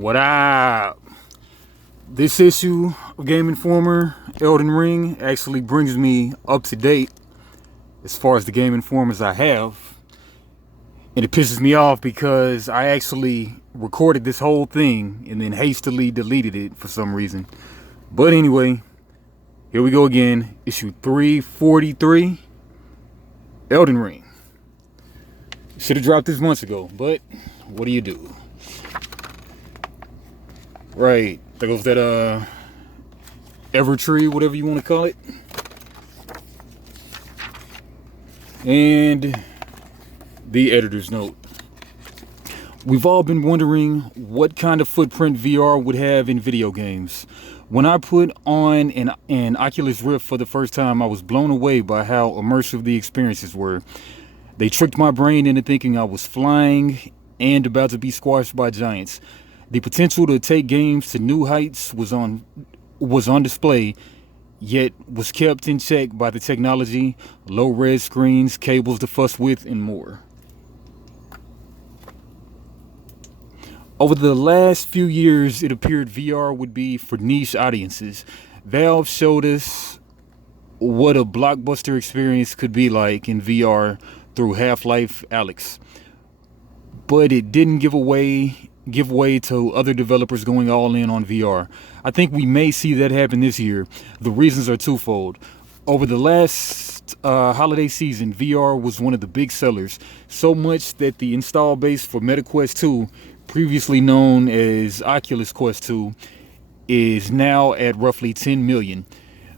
What up? This issue of Game Informer, Elden Ring, actually brings me up to date as far as the Game Informers I have. And it pisses me off because I actually recorded this whole thing and then hastily deleted it for some reason. But anyway, here we go again. Issue 343, Elden Ring. Should have dropped this months ago, but what do you do? Right, there goes that Evertree, whatever you want to call it. And the editor's note. We've all been wondering what kind of footprint VR would have in video games. When I put on an Oculus Rift for the first time, I was blown away by how immersive the experiences were. They tricked my brain into thinking I was flying and about to be squashed by giants. The potential to take games to new heights was on display, yet was kept in check by the technology, low-res screens, cables to fuss with, and more. Over the last few years, it appeared VR would be for niche audiences. Valve showed us what a blockbuster experience could be like in VR through Half-Life Alyx. But it didn't give way to other developers going all in on VR. I think we may see that happen this year. The reasons are twofold. Over the last holiday season, VR was one of the big sellers, so much that the install base for MetaQuest 2, previously known as Oculus Quest 2, is now at roughly 10 million.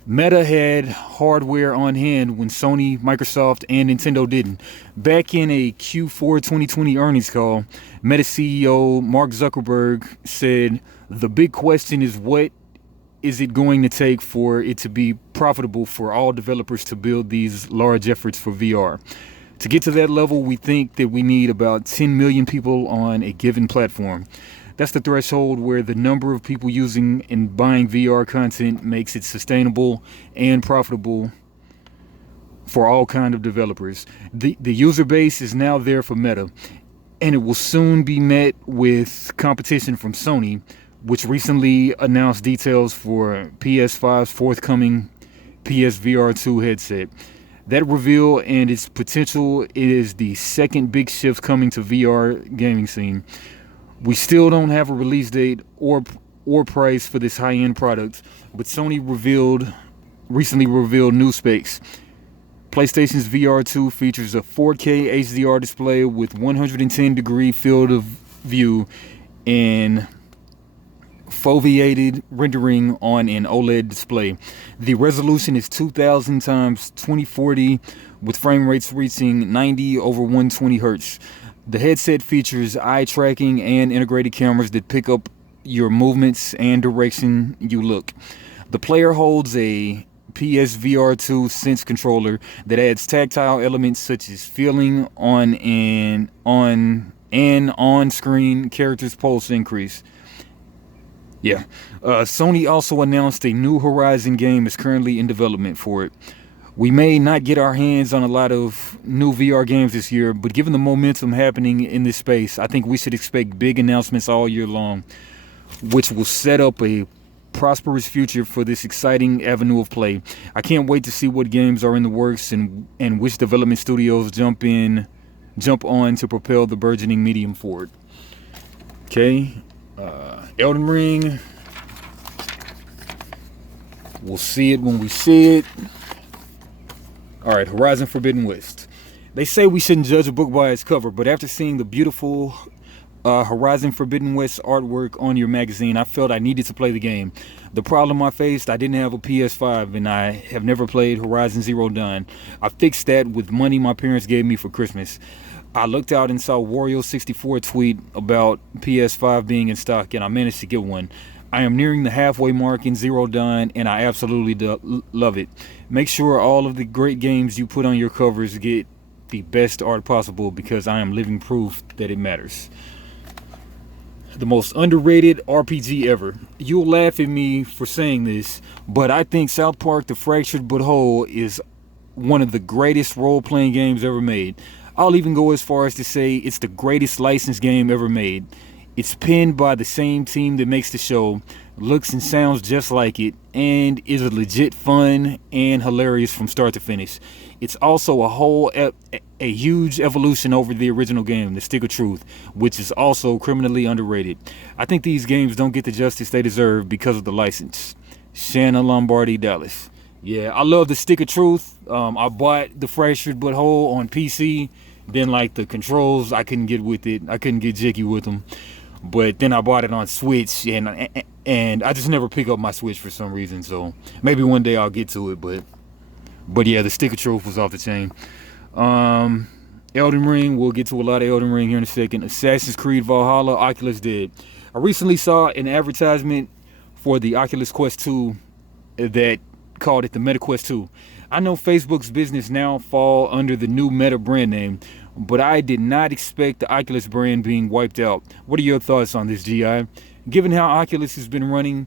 Meta had hardware on hand when Sony, Microsoft, and Nintendo didn't. Back in a Q4 2020 earnings call, Meta CEO Mark Zuckerberg said, "The big question is what is it going to take for it to be profitable for all developers to build these large efforts for VR? To get to that level, we think that we need about 10 million people on a given platform. That's the threshold where the number of people using and buying VR content makes it sustainable and profitable for all kinds of developers. The user base is now there for Meta, and it will soon be met with competition from Sony, which recently announced details for PS5's forthcoming PSVR 2 headset. That reveal and its potential is the second big shift coming to VR gaming scene. We still don't have a release date or price for this high-end product, but Sony recently revealed new specs. PlayStation's VR 2 features a 4K HDR display with 110-degree field of view and foveated rendering on an OLED display. The resolution is 2000 x 2040 with frame rates reaching 90 over 120 Hz. The headset features eye tracking and integrated cameras that pick up your movements and direction you look. The player holds a PSVR 2 Sense controller that adds tactile elements such as feeling on an on-screen character's pulse increase. Sony also announced a new Horizon game is currently in development for it. We may not get our hands on a lot of new VR games this year, but given the momentum happening in this space, I think we should expect big announcements all year long, which will set up a prosperous future for this exciting avenue of play. I can't wait to see what games are in the works and which development studios jump on to propel the burgeoning medium forward. Okay, Elden Ring. We'll see it when we see it. All right, Horizon Forbidden West. They say we shouldn't judge a book by its cover, but after seeing the beautiful Horizon Forbidden West artwork on your magazine, I felt I needed to play the game. The problem I faced, I didn't have a PS5, and I have never played Horizon Zero Dawn. I fixed that with money my parents gave me for Christmas. I looked out and saw Wario64 tweet about PS5 being in stock, and I managed to get one. I am nearing the halfway mark in Zero Dawn, and I absolutely love it. Make sure all of the great games you put on your covers get the best art possible, because I am living proof that it matters. The most underrated RPG ever. You'll laugh at me for saying this, but I think South Park: The Fractured But Whole is one of the greatest role-playing games ever made. I'll even go as far as to say it's the greatest licensed game ever made. It's penned by the same team that makes the show, looks and sounds just like it, and is a legit fun and hilarious from start to finish. It's also a huge evolution over the original game, The Stick of Truth, which is also criminally underrated. I think these games don't get the justice they deserve because of the license. Shanna Lombardi, Dallas. Yeah, I love The Stick of Truth. I bought The Fractured But Whole on PC. Then, like, the controls, I couldn't get with it. I couldn't get jiggy with them. But then I bought it on Switch, and I just never pick up my Switch for some reason. So maybe one day I'll get to it. But yeah, The Stick of Truth was off the chain. Elden Ring, we'll get to a lot of Elden Ring here in a second. Assassin's Creed Valhalla, Oculus Dead. I recently saw an advertisement for the Oculus Quest 2 that called it the Meta Quest 2. I know Facebook's business now fall under the new Meta brand name, but I did not expect the Oculus brand being wiped out. What are your thoughts on this, GI? Given how Oculus has been running,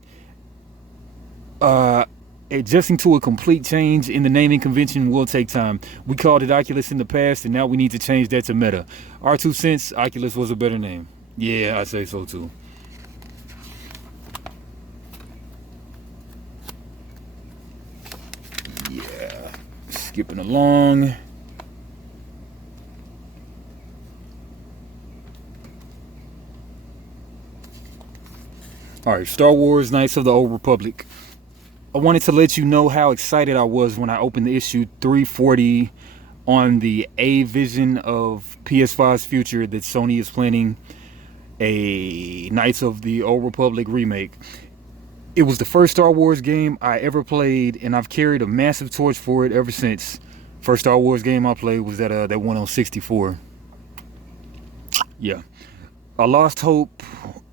adjusting to a complete change in the naming convention will take time. We called it Oculus in the past, and now we need to change that to Meta. Our 2 cents, Oculus was a better name. Yeah, I say so too. Yeah, skipping along. Alright, Star Wars Knights of the Old Republic. I wanted to let you know how excited I was when I opened the issue 340 on the A vision of PS5's future that Sony is planning a Knights of the Old Republic remake. It was the first Star Wars game I ever played, and I've carried a massive torch for it ever since. First Star Wars game I played was that one on 64. Yeah. I lost hope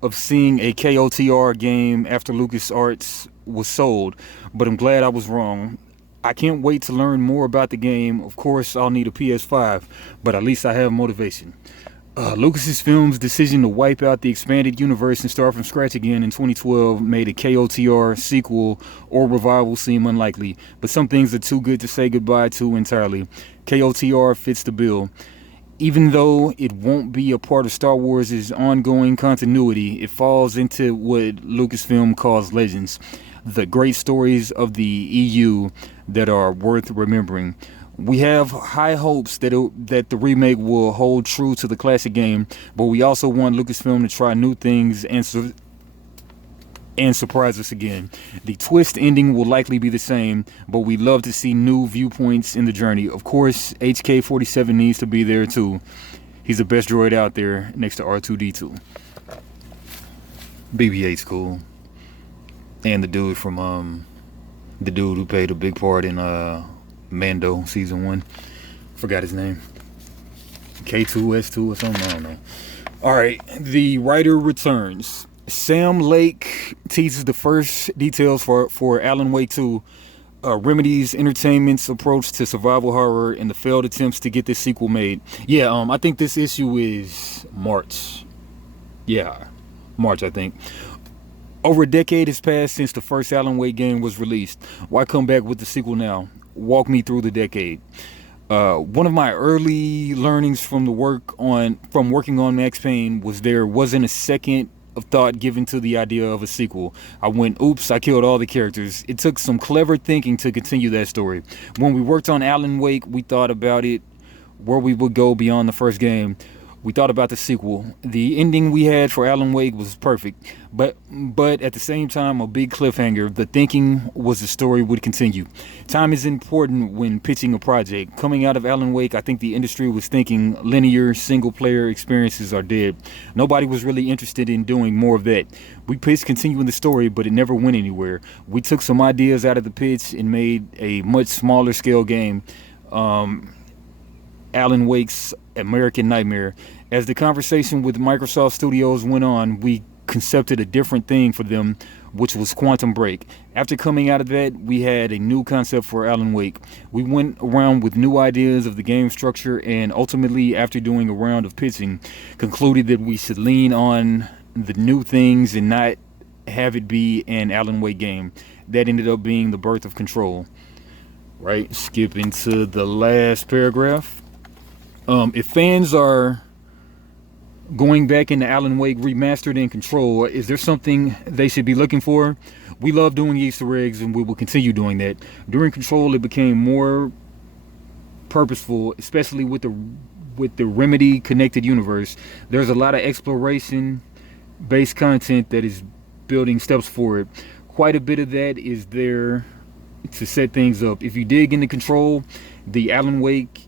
of seeing a KOTR game after LucasArts was sold, but I'm glad I was wrong. I can't wait to learn more about the game. Of course, I'll need a PS5, but at least I have motivation. Lucasfilm's decision to wipe out the expanded universe and start from scratch again in 2012 made a KOTR sequel or revival seem unlikely, but some things are too good to say goodbye to entirely. KOTR fits the bill. Even though it won't be a part of Star Wars' ongoing continuity, it falls into what Lucasfilm calls legends, the great stories of the EU that are worth remembering. We have high hopes that the remake will hold true to the classic game, but we also want Lucasfilm to try new things and surprise us again. The twist ending will likely be the same, but we'd love to see new viewpoints in the journey. Of course, HK-47 needs to be there too. He's the best droid out there next to R2-D2. BB-8's cool. And the dude who played a big part in Mando season 1. Forgot his name. K2S2 or something, I don't know. Alright, the writer returns. Sam Lake teases the first details for Alan Wake 2, Remedy's Entertainment's approach to survival horror and the failed attempts to get this sequel made. Yeah, I think this issue is March. Yeah, March, I think. Over a decade has passed since the first Alan Wake game was released. Why come back with the sequel now? Walk me through the decade. One of my early learnings from working on Max Payne was there wasn't a second of thought given to the idea of a sequel. I went, oops, I killed all the characters. It took some clever thinking to continue that story. When we worked on Alan Wake, we thought about it, where we would go beyond the first game. We thought about the sequel. The ending we had for Alan Wake was perfect, but at the same time, a big cliffhanger. The thinking was the story would continue. Time is important when pitching a project. Coming out of Alan Wake, I think the industry was thinking linear single-player experiences are dead. Nobody was really interested in doing more of that. We pitched continuing the story, but it never went anywhere. We took some ideas out of the pitch and made a much smaller scale game. Alan Wake's American Nightmare. As the conversation with Microsoft Studios went on, we concepted a different thing for them, which was Quantum Break. After coming out of that, we had a new concept for Alan Wake. We went around with new ideas of the game structure, and ultimately, after doing a round of pitching, concluded that we should lean on the new things and not have it be an Alan Wake game. That ended up being the birth of Control. Right, skipping to the last paragraph. If fans are Going back into Alan Wake Remastered and Control, is there something they should be looking for? We love doing Easter eggs, and we will continue doing that. During Control, it became more purposeful, especially with the Remedy connected universe. There's a lot of exploration based content that is building steps forward. Quite a bit of that is there to set things up. If you dig into Control, the Alan Wake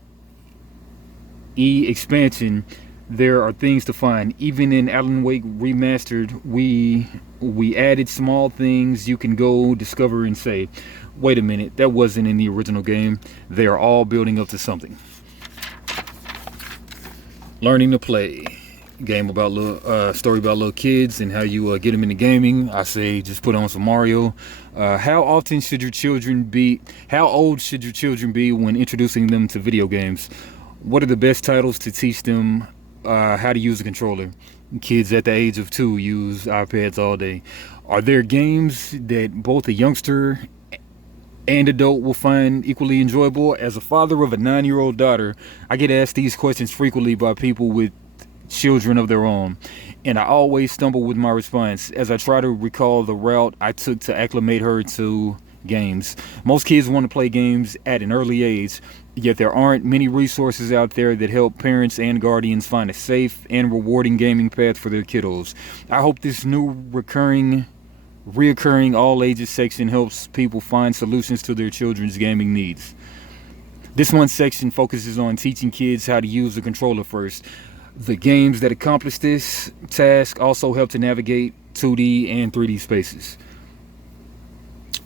E expansion, there are things to find. Even in Alan Wake Remastered, we added small things you can go discover and say, wait a minute, that wasn't in the original game. They are all building up to something. Learning to play. Game about story about little kids and how you get them into gaming. I say just put on some Mario. How old should your children be when introducing them to video games? What are the best titles to teach them how to use a controller? Kids at the age of 2 use iPads all day. Are there games that both a youngster and adult will find equally enjoyable? As a father of a 9-year-old daughter, I get asked these questions frequently by people with children of their own, and I always stumble with my response as I try to recall the route I took to acclimate her to games. Most kids want to play games at an early age, yet there aren't many resources out there that help parents and guardians find a safe and rewarding gaming path for their kiddos. I hope this new reoccurring all ages section helps people find solutions to their children's gaming needs. This one section focuses on teaching kids how to use the controller first. The games that accomplish this task also help to navigate 2D and 3D spaces.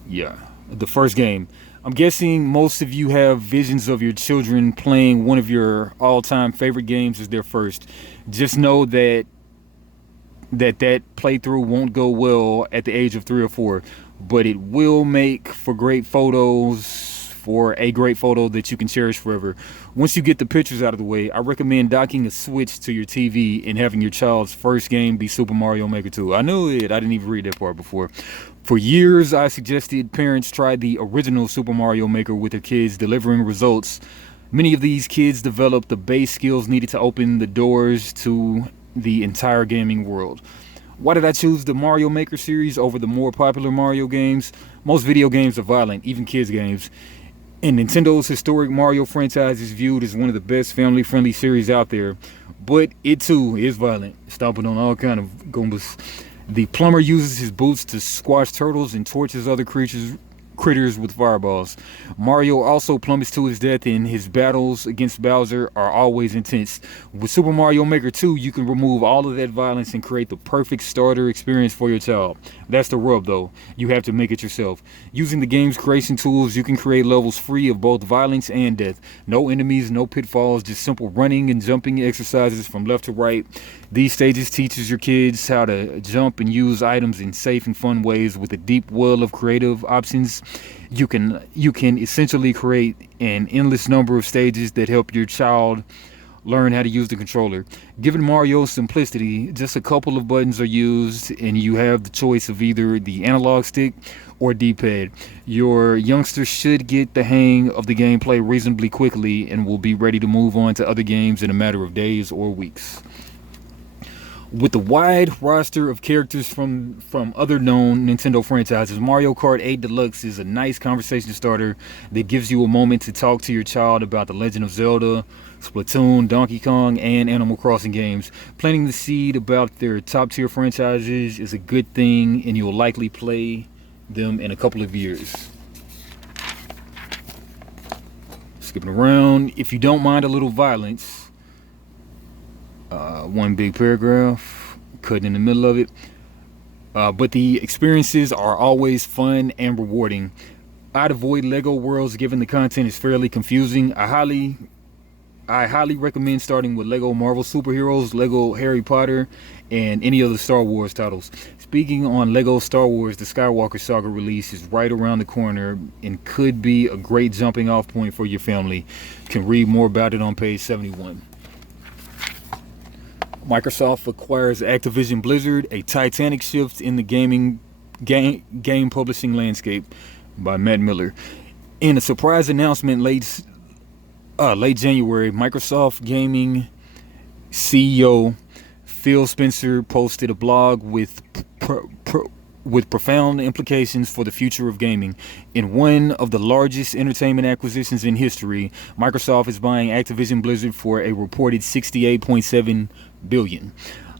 Yeah, the first game. I'm guessing most of you have visions of your children playing one of your all-time favorite games as their first. Just know that playthrough won't go well at the age of 3 or 4, but it will make for a great photo that you can cherish forever. Once you get the pictures out of the way, I recommend docking a Switch to your TV and having your child's first game be Super Mario Maker 2. I knew it. I didn't even read that part before. For years, I suggested parents try the original Super Mario Maker with their kids, delivering results. Many of these kids developed the base skills needed to open the doors to the entire gaming world. Why did I choose the Mario Maker series over the more popular Mario games? Most video games are violent, even kids games. And Nintendo's historic Mario franchise is viewed as one of the best family-friendly series out there. But it too is violent, stomping on all kind of Goombas. The plumber uses his boots to squash turtles and torches other critters with fireballs. Mario also plummets to his death, and his battles against Bowser are always intense. With Super Mario Maker 2, you can remove all of that violence and create the perfect starter experience for your child. That's the rub though, you have to make it yourself. Using the game's creation tools, you can create levels free of both violence and death. No enemies, no pitfalls, just simple running and jumping exercises from left to right. These stages teaches your kids how to jump and use items in safe and fun ways. With a deep well of creative options, you can essentially create an endless number of stages that help your child learn how to use the controller. Given Mario's simplicity, just a couple of buttons are used and you have the choice of either the analog stick or D-pad. Your youngster should get the hang of the gameplay reasonably quickly and will be ready to move on to other games in a matter of days or weeks. With the wide roster of characters from other known Nintendo franchises, Mario Kart 8 Deluxe is a nice conversation starter that gives you a moment to talk to your child about The Legend of Zelda, Splatoon, Donkey Kong, and Animal Crossing games. Planting the seed about their top tier franchises is a good thing, and you'll likely play them in a couple of years. Skipping around, if you don't mind a little violence, one big paragraph, cutting in the middle of it. But the experiences are always fun and rewarding. I'd avoid Lego worlds given the content is fairly confusing. I highly recommend starting with Lego Marvel Superheroes, Lego Harry Potter, and any other Star Wars titles. Speaking on Lego Star Wars, the Skywalker Saga release is right around the corner and could be a great jumping off point for your family. You can read more about it on page 71. Microsoft acquires Activision Blizzard, a titanic shift in the game publishing landscape, by Matt Miller. In a surprise announcement late January, Microsoft Gaming CEO Phil Spencer posted a blog with profound implications for the future of gaming. In one of the largest entertainment acquisitions in history, Microsoft is buying Activision Blizzard for a reported $68.7 billion.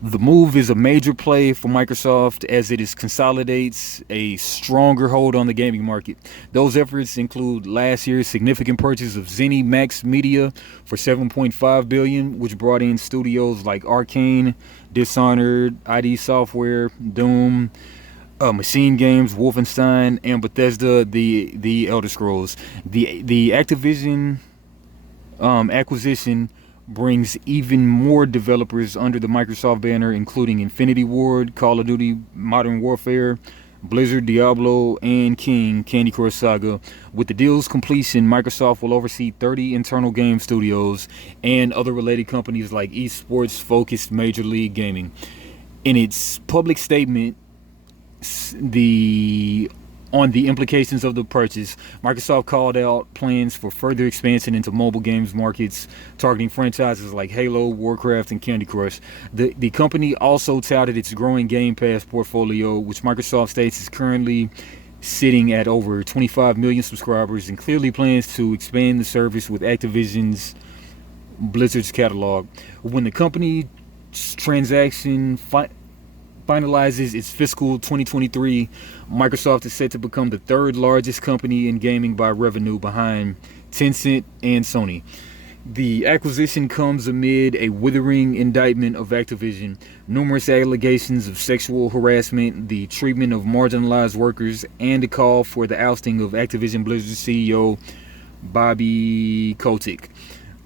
The move is a major play for Microsoft as it consolidates a stronger hold on the gaming market. Those efforts include last year's significant purchase of ZeniMax Media for $7.5 billion, which brought in studios like Arcane, Dishonored, ID Software, Doom, Machine Games, Wolfenstein, and Bethesda, the Elder Scrolls. The Activision acquisition brings even more developers under the Microsoft banner, including Infinity Ward, Call of Duty Modern Warfare, Blizzard, Diablo, and King, Candy Crush Saga. With the deal's completion, Microsoft will oversee 30 internal game studios and other related companies like esports-focused Major League Gaming. In its public statement, on the implications of the purchase, Microsoft called out plans for further expansion into mobile games markets, targeting franchises like Halo, Warcraft, and Candy Crush. The company also touted its growing Game Pass portfolio, which Microsoft states is currently sitting at over 25 million subscribers, and clearly plans to expand the service with Activision's Blizzard's catalog. When the company's transaction finalizes its fiscal 2023, Microsoft is set to become the third largest company in gaming by revenue, behind Tencent and Sony. The acquisition comes amid a withering indictment of Activision, numerous allegations of sexual harassment, the treatment of marginalized workers, and a call for the ousting of Activision Blizzard CEO Bobby Kotick.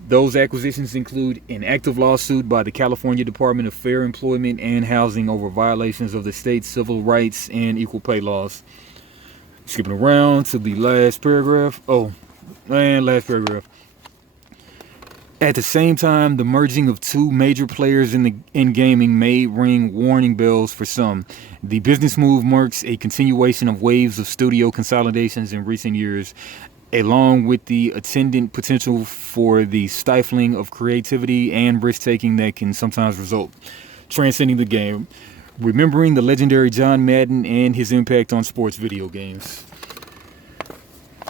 Those acquisitions include an active lawsuit by the California Department of Fair Employment and Housing over violations of the state's civil rights and equal pay laws. Skipping around to the last paragraph. Last paragraph. At the same time, the merging of two major players in gaming may ring warning bells for some. The business move marks a continuation of waves of studio consolidations in recent years, along with the attendant potential for the stifling of creativity and risk-taking that can sometimes result. Transcending the game, remembering the legendary John Madden and his impact on sports video games.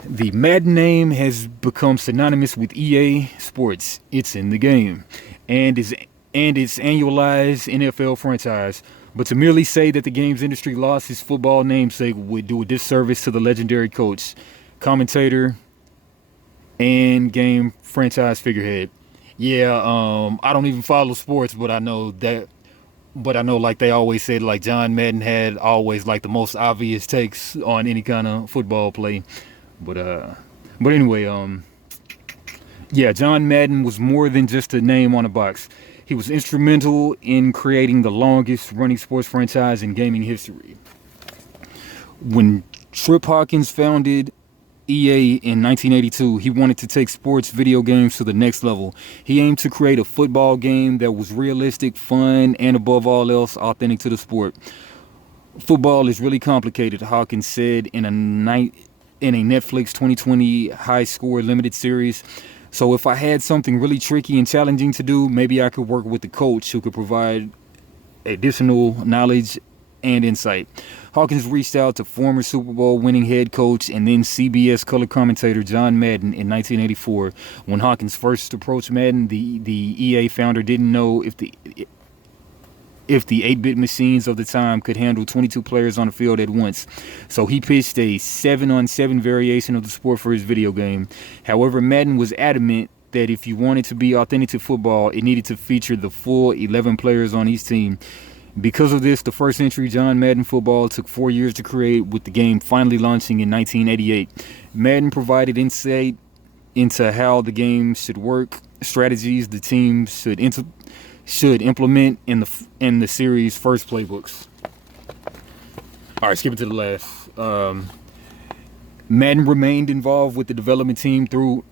The Madden name has become synonymous with EA Sports. It's in the game, and its annualized NFL franchise. But to merely say that the games industry lost his football namesake would do a disservice to the legendary coach, commentator, and game franchise figurehead. I don't even follow sports, but I know like they always said, like John Madden had always like the most obvious takes on any kind of football play. But anyway, John Madden was more than just a name on a box. He was instrumental in creating the longest running sports franchise in gaming history. When Trip Hawkins founded EA in 1982, he wanted to take sports video games to the next level. He aimed to create a football game that was realistic, fun, and above all else, authentic to the sport. Football is really complicated, Hawkins said in a Netflix 2020 high score limited series. So if I had something really tricky and challenging to do, maybe I could work with the coach who could provide additional knowledge and insight. Hawkins reached out to former Super Bowl winning head coach and then CBS color commentator John Madden in 1984. When Hawkins first approached Madden, the EA founder didn't know if the 8-bit machines of the time could handle 22 players on the field at once. So he pitched a 7-on-7 variation of the sport for his video game. However, Madden was adamant that if you wanted to be authentic to football, it needed to feature the full 11 players on each team. Because of this, the first entry, John Madden Football, took 4 years to create, with the game finally launching in 1988. Madden provided insight into how the game should work, strategies the team should implement in the series' first playbooks. All right, skipping to the last. Madden remained involved with the development team through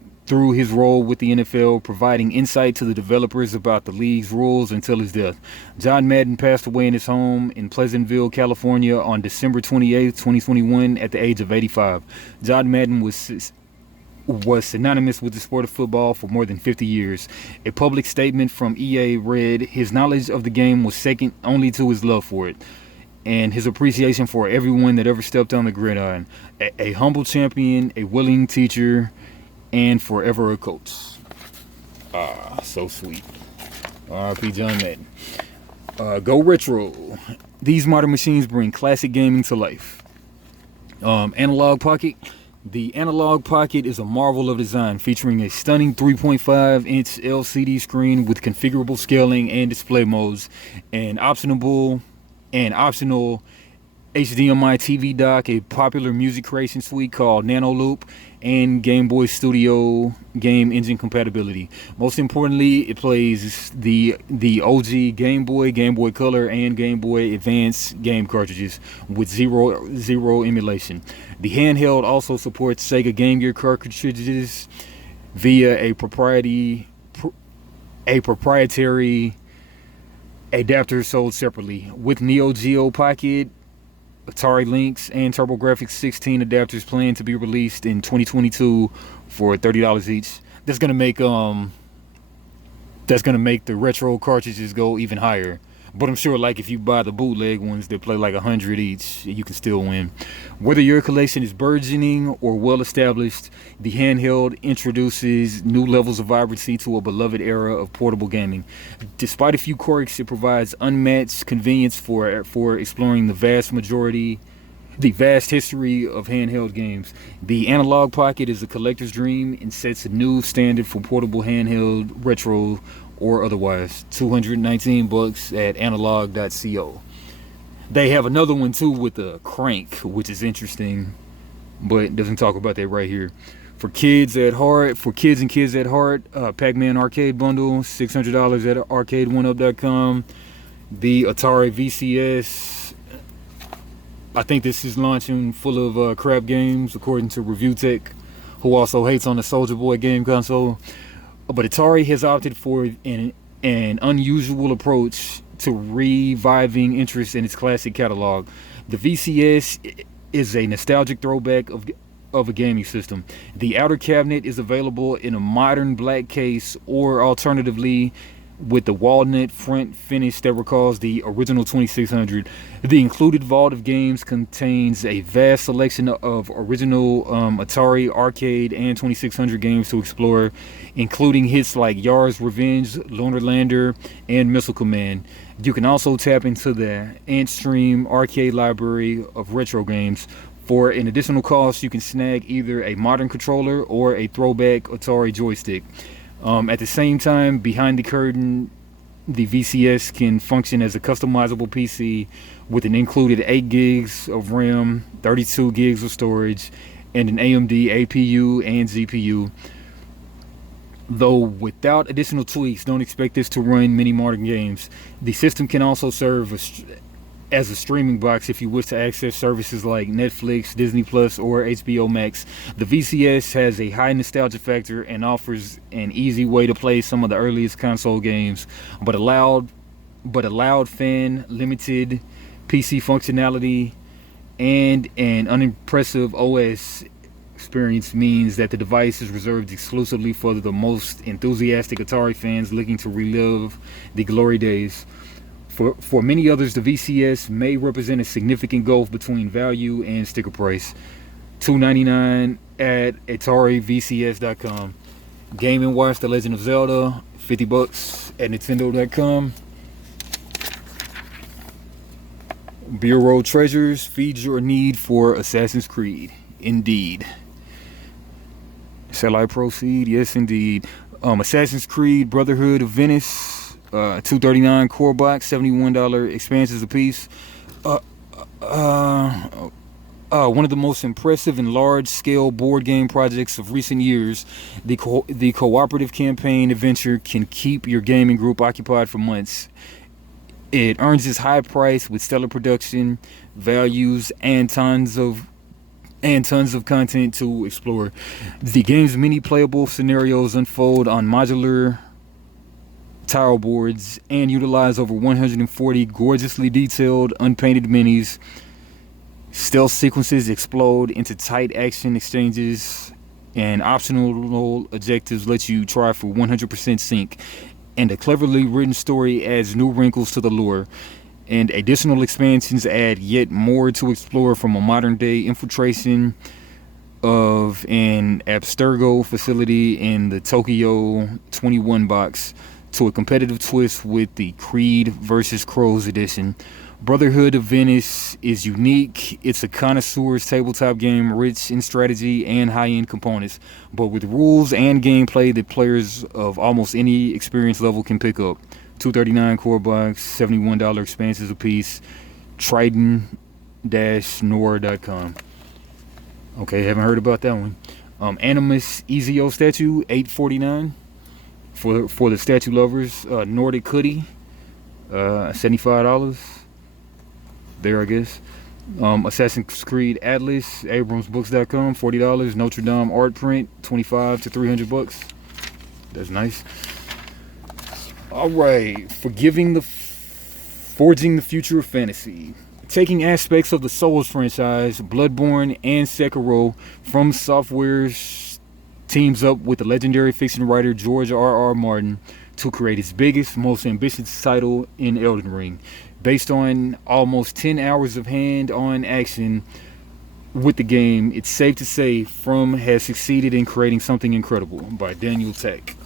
his role with the NFL, providing insight to the developers about the league's rules until his death. John Madden passed away in his home in Pleasantville, California on December 28, 2021 at the age of 85. John Madden was was synonymous with the sport of football for more than 50 years. A public statement from EA read, his knowledge of the game was second only to his love for it, and his appreciation for everyone that ever stepped on the gridiron. A humble champion, a willing teacher, and forever a coach. Ah, so sweet. R.I.P. John Madden. Go retro. These modern machines bring classic gaming to life. Analog Pocket. The Analog Pocket is a marvel of design, featuring a stunning 3.5-inch LCD screen with configurable scaling and display modes, and optional HDMI TV dock, a popular music creation suite called Nano Loop, and Game Boy Studio game engine compatibility. Most importantly, it plays the OG Game Boy Color, and Game Boy Advance game cartridges with zero emulation. The handheld also supports Sega Game Gear cartridges via a proprietary adapter sold separately. With Neo Geo Pocket, Atari Lynx, and TurboGrafx 16 adapters planned to be released in 2022 for $30 each. That's gonna make the retro cartridges go even higher. But I'm sure, like, if you buy the bootleg ones that play like 100 each, you can still win. Whether your collection is burgeoning or well established, the handheld introduces new levels of vibrancy to a beloved era of portable gaming. Despite a few quirks, it provides unmatched convenience for exploring the vast history of handheld games. The Analog Pocket is a collector's dream and sets a new standard for portable handheld retro or otherwise. $219 at analog.co. They have another one too with a crank, which is interesting, but doesn't talk about that right here. For kids and kids at heart, Pac-Man Arcade Bundle, $600 at arcade1up.com. The Atari VCS, I think this is launching full of crap games, according to Review Tech, who also hates on the Soldier Boy game console. But Atari has opted for an unusual approach to reviving interest in its classic catalog. The VCS is a nostalgic throwback of a gaming system. The outer cabinet is available in a modern black case, or alternatively with the walnut front finish that recalls the original 2600. The included vault of games contains a vast selection of original Atari, arcade, and 2600 games to explore, including hits like Yar's Revenge, Lunar Lander, and Missile Command. You can also tap into the Antstream arcade library of retro games. For an additional cost, you can snag either a modern controller or a throwback Atari joystick. At the same time, behind the curtain, the VCS can function as a customizable PC with an included 8 gigs of RAM, 32 gigs of storage, and an AMD APU and GPU. Though without additional tweaks, don't expect this to run many modern games. The system can also serve as a streaming box if you wish to access services like Netflix, Disney Plus, or HBO Max. The VCS has a high nostalgia factor and offers an easy way to play some of the earliest console games, but allowed fan limited PC functionality and an unimpressive OS experience means that the device is reserved exclusively for the most enthusiastic Atari fans looking to relive the glory days. For many others, the VCS may represent a significant gulf between value and sticker price. $2.99 at AtariVCS.com. Game & Watch The Legend of Zelda, $50 at Nintendo.com. Bureau Treasures feeds your need for Assassin's Creed. Indeed. Shall I proceed? Yes, indeed. Assassin's Creed Brotherhood of Venice. $239 core box, $71 expansions a piece. One of the most impressive and large-scale board game projects of recent years, the cooperative campaign adventure can keep your gaming group occupied for months. It earns its high price with stellar production values and tons of content to explore. The game's many playable scenarios unfold on modular tile boards and utilize over 140 gorgeously detailed unpainted minis. Stealth sequences explode into tight action exchanges and optional objectives let you try for 100% sync, and a cleverly written story adds new wrinkles to the lore. And additional expansions add yet more to explore, from a modern day infiltration of an Abstergo facility in the Tokyo 21 box to a competitive twist with the Creed vs. Crows edition. Brotherhood of Venice is unique. It's a connoisseur's tabletop game rich in strategy and high-end components, but with rules and gameplay that players of almost any experience level can pick up. $239 core box, $71 expansions a piece. Triton-Nor.com. Okay, haven't heard about that one. Animus Ezio statue, $849 for the statue lovers. Nordic hoodie, $75. There, I guess. Assassin's Creed Atlas, AbramsBooks.com, $40. Notre Dame art print, $25 to $300. That's nice. All right, forging the future of fantasy. Taking aspects of the Souls franchise, Bloodborne, and Sekiro, From Software's teams up with the legendary fiction writer George R.R. Martin to create its biggest, most ambitious title in Elden Ring. Based on almost 10 hours of hand-on action with the game, it's safe to say From has succeeded in creating something incredible. By Daniel Tech.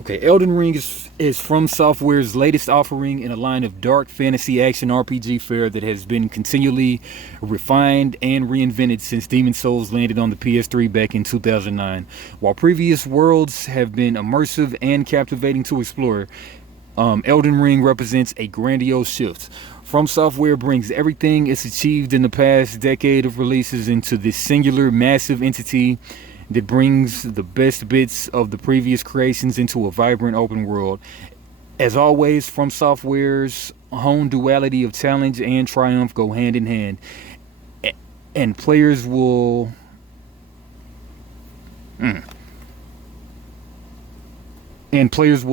Okay, Elden Ring is From Software's latest offering in a line of dark fantasy action RPG fare that has been continually refined and reinvented since Demon's Souls landed on the PS3 back in 2009. While previous worlds have been immersive and captivating to explore, Elden Ring represents a grandiose shift. From Software brings everything it's achieved in the past decade of releases into this singular, massive entity that brings the best bits of the previous creations into a vibrant open world. As always, From Software's honed duality of challenge and triumph go hand in hand, and players will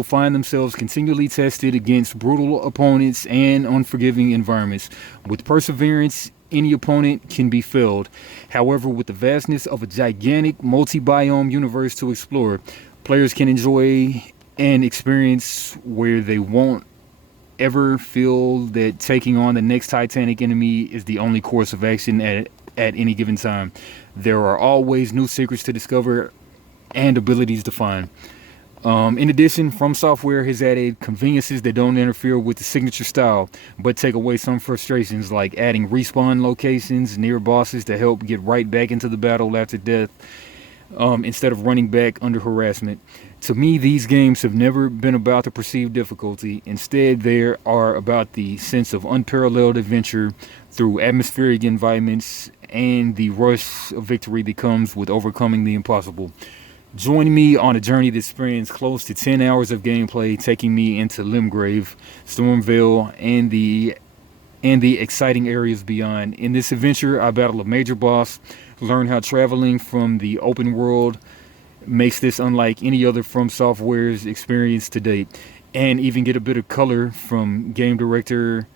find themselves continually tested against brutal opponents and unforgiving environments. With perseverance, any opponent can be felled. However, with the vastness of a gigantic multi-biome universe to explore, players can enjoy an experience where they won't ever feel that taking on the next titanic enemy is the only course of action at any given time. There are always new secrets to discover and abilities to find. In addition, From Software has added conveniences that don't interfere with the signature style, but take away some frustrations, like adding respawn locations near bosses to help get right back into the battle after death, instead of running back under harassment. To me, these games have never been about the perceived difficulty. Instead, they are about the sense of unparalleled adventure through atmospheric environments and the rush of victory that comes with overcoming the impossible. Join me on a journey that spans close to 10 hours of gameplay, taking me into Limgrave, Stormvale, and the exciting areas beyond. In this adventure, I battle a major boss, learn how traveling from the open world makes this unlike any other From Software's experience to date, and even get a bit of color from game director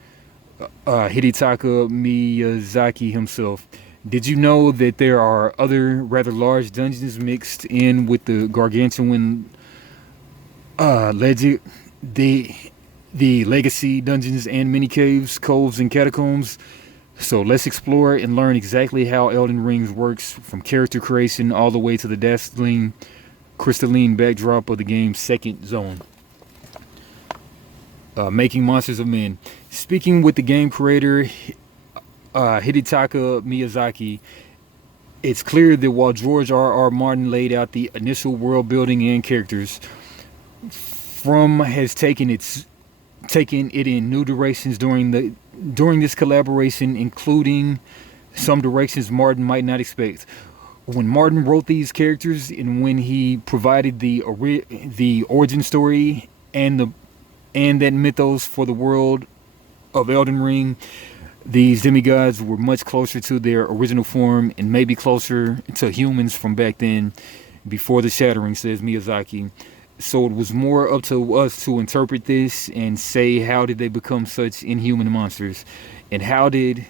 Hidetaka Miyazaki himself. Did you know that there are other rather large dungeons mixed in with the gargantuan legend, the legacy dungeons and mini caves, coves, and catacombs? So let's explore and learn exactly how Elden Ring works, from character creation all the way to the dazzling, crystalline backdrop of the game's second zone. Making monsters of men. Speaking with the game creator Hidetaka Miyazaki, it's clear that while George R.R. Martin laid out the initial world building and characters, From has taken it in new directions during this collaboration, including some directions Martin might not expect. When Martin wrote these characters and when he provided the origin story and that mythos for the world of Elden Ring, these demigods were much closer to their original form and maybe closer to humans from back then, before the shattering, says Miyazaki. So it was more up to us to interpret this and say, how did they become such inhuman monsters? And how did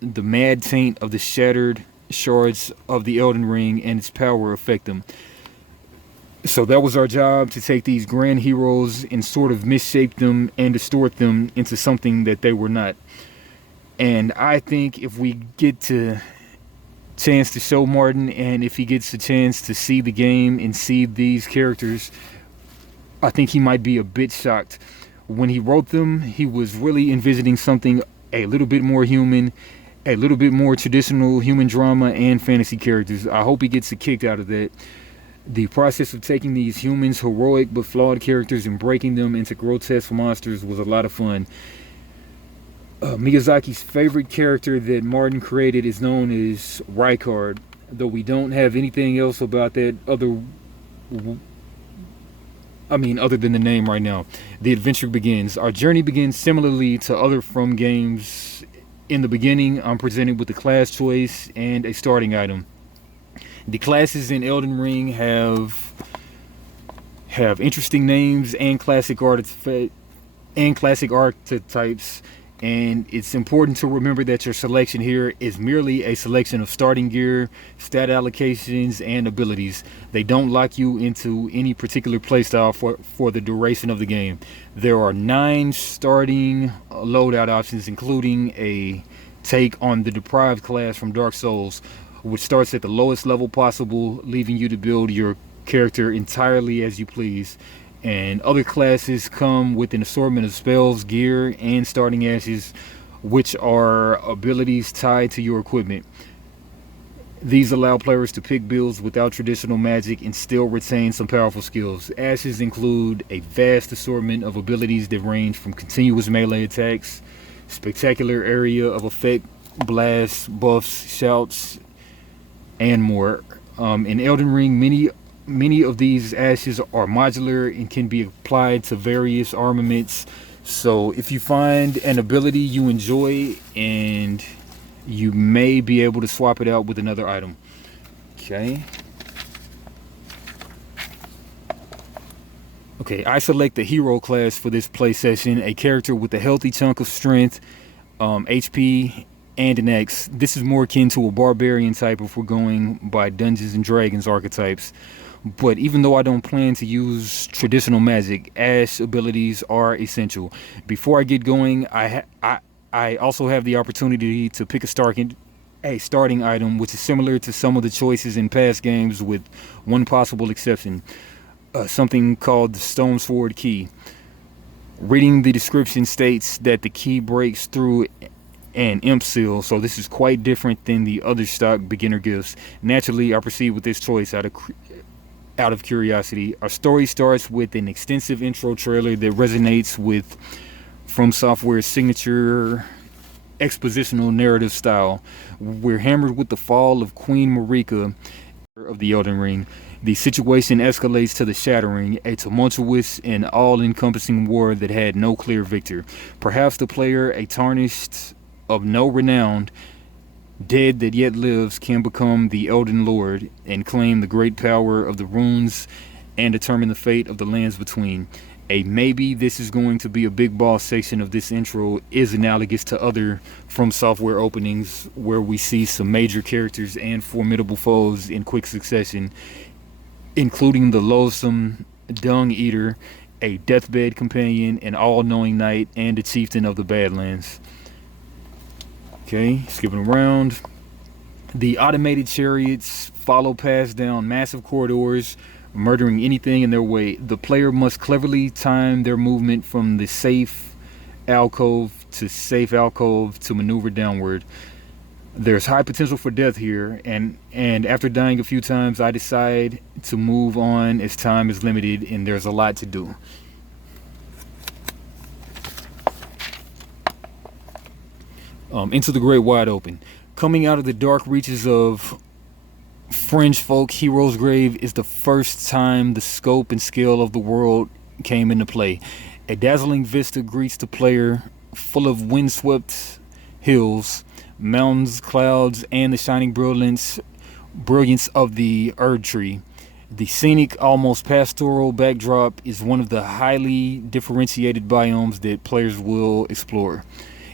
the mad taint of the shattered shards of the Elden Ring and its power affect them. So that was our job, to take these grand heroes and sort of misshape them and distort them into something that they were not. And I think if we get to chance to show Martin, and if he gets a chance to see the game and see these characters, I think he might be a bit shocked. When he wrote them, he was really envisioning something a little bit more human, a little bit more traditional human drama and fantasy characters. I hope he gets a kick out of that. The process of taking these humans, heroic but flawed characters, and breaking them into grotesque monsters was a lot of fun. Miyazaki's favorite character that Martin created is known as Rykard, though we don't have anything else about that other than the name right now. The adventure begins. Our journey begins similarly to other From games. In the beginning, I'm presented with a class choice and a starting item. The classes in Elden Ring have interesting names and classic archetypes, and it's important to remember that your selection here is merely a selection of starting gear, stat allocations, and abilities. They don't lock you into any particular playstyle for the duration of the game. There are 9 starting loadout options, including a take on the Deprived class from Dark Souls, which starts at the lowest level possible, leaving you to build your character entirely as you please. And other classes come with an assortment of spells, gear, and starting ashes, which are abilities tied to your equipment. These allow players to pick builds without traditional magic and still retain some powerful skills. Ashes include a vast assortment of abilities that range from continuous melee attacks, spectacular area of effect, blasts, buffs, shouts, and more. In Elden Ring, many of these ashes are modular and can be applied to various armaments. So if you find an ability you enjoy, and you may be able to swap it out with another item. Okay, I select the hero class for this play session, a character with a healthy chunk of strength, HP, and an X. This is more akin to a barbarian type if we're going by Dungeons and Dragons archetypes. But even though I don't plan to use traditional magic, Ash abilities are essential. Before I get going, I also have the opportunity to pick a starting item, which is similar to some of the choices in past games, with one possible exception. Something called the Stone Sword Key. Reading the description states that the key breaks through an imp seal, so this is quite different than the other stock beginner gifts. Naturally, I proceed with this choice out of curiosity. Our story starts with an extensive intro trailer that resonates with From Software's signature expositional narrative style. We're hammered with the fall of Queen Marika of the Elden Ring. The situation escalates to the shattering, a tumultuous and all-encompassing war that had no clear victor. Perhaps the player, a tarnished of no renown, dead that yet lives, can become the Elden Lord and claim the great power of the runes and determine the fate of the lands between. A maybe this is going to be a big boss section of this intro is analogous to other From Software openings, where we see some major characters and formidable foes in quick succession, including the loathsome Dung Eater, a deathbed companion, an all-knowing knight, and a chieftain of the Badlands. Okay, skipping around. The automated chariots follow paths down massive corridors, murdering anything in their way. The player must cleverly time their movement from the safe alcove to maneuver downward. There's high potential for death here, and after dying a few times, I decide to move on as time is limited and there's a lot to do. Into the great wide open. Coming out of the dark reaches of Fringe Folk, Hero's Grave is the first time the scope and scale of the world came into play. A dazzling vista greets the player, full of windswept hills, mountains, clouds, and the shining brilliance of the Erd Tree. The scenic, almost pastoral backdrop is one of the highly differentiated biomes that players will explore.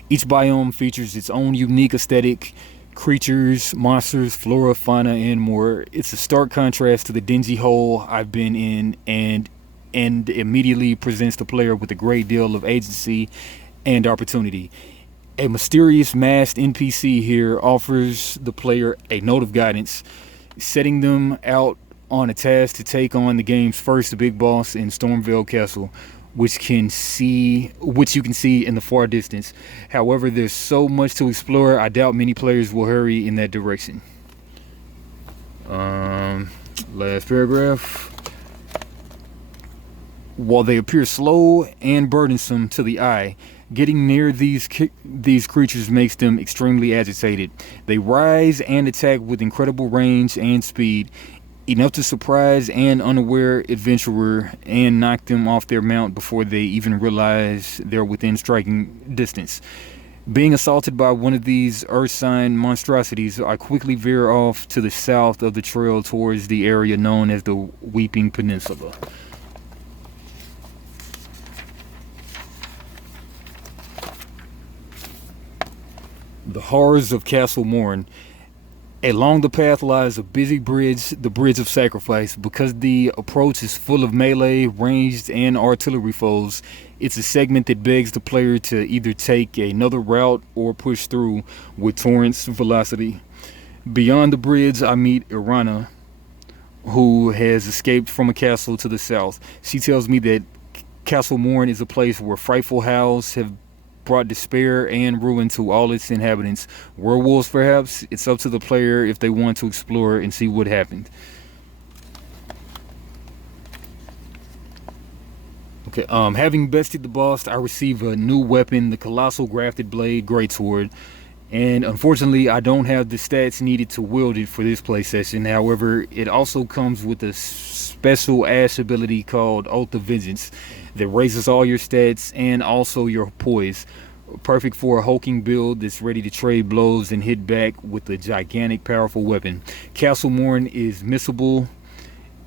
Each biome features its own unique aesthetic, creatures, monsters, flora, fauna, and more. It's a stark contrast to the dingy hole I've been in, and immediately presents the player with a great deal of agency and opportunity. A mysterious masked NPC here offers the player a note of guidance, setting them out on a task to take on the game's first big boss in Stormveil Castle, which you can see in the far distance. However, there's so much to explore, I doubt many players will hurry in that direction. Last paragraph. While they appear slow and burdensome to the eye, getting near these creatures makes them extremely agitated. They rise and attack with incredible range and speed, enough to surprise an unaware adventurer and knock them off their mount before they even realize they're within striking distance. Being assaulted by one of these earth-sign monstrosities, I quickly veer off to the south of the trail towards the area known as the Weeping Peninsula. The horrors of Castlemore. Along the path lies a busy bridge, the Bridge of Sacrifice. Because the approach is full of melee, ranged, and artillery foes, it's a segment that begs the player to either take another route or push through with torrents velocity. Beyond the bridge, I meet Irana, who has escaped from a castle to the south. She tells me that Castlemore is a place where frightful howls have brought despair and ruin to all its inhabitants. Werewolves, perhaps? It's up to the player if they want to explore and see what happened. Okay, having bested the boss, I receive a new weapon, the Colossal Grafted Blade Greatsword. And unfortunately, I don't have the stats needed to wield it for this play session. However, it also comes with a special Ash ability called Oath of Vengeance that raises all your stats and also your poise. Perfect for a hulking build that's ready to trade blows and hit back with a gigantic, powerful weapon. Castlemore is missable,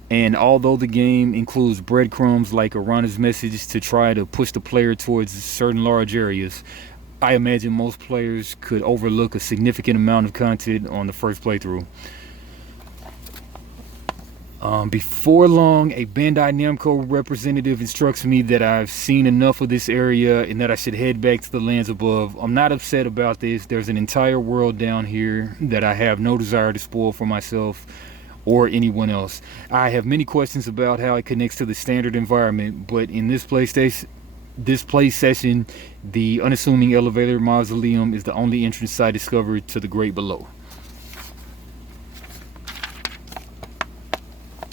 and although the game includes breadcrumbs like Arana's message to try to push the player towards certain large areas, I imagine most players could overlook a significant amount of content on the first playthrough. Before long, a Bandai Namco representative instructs me that I've seen enough of this area and that I should head back to the lands above. I'm not upset about this. There's an entire world down here that I have no desire to spoil for myself or anyone else. I have many questions about how it connects to the standard environment, but in this play session, the unassuming elevator mausoleum is the only entrance I discovered to the great below.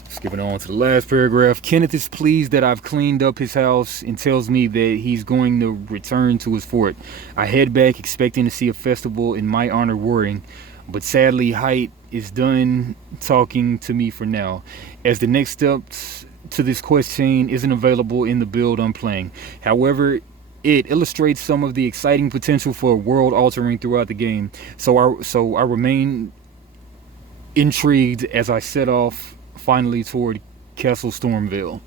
Skipping on to the last paragraph. Kenneth is pleased that I've cleaned up his house and tells me that he's going to return to his fort. I head back expecting to see a festival in my honor whirring, but sadly Height is done talking to me for now, as the next steps to this quest chain isn't available in the build I'm playing. However, it illustrates some of the exciting potential for world altering throughout the game, so I remain intrigued as I set off finally toward Castle Stormveil.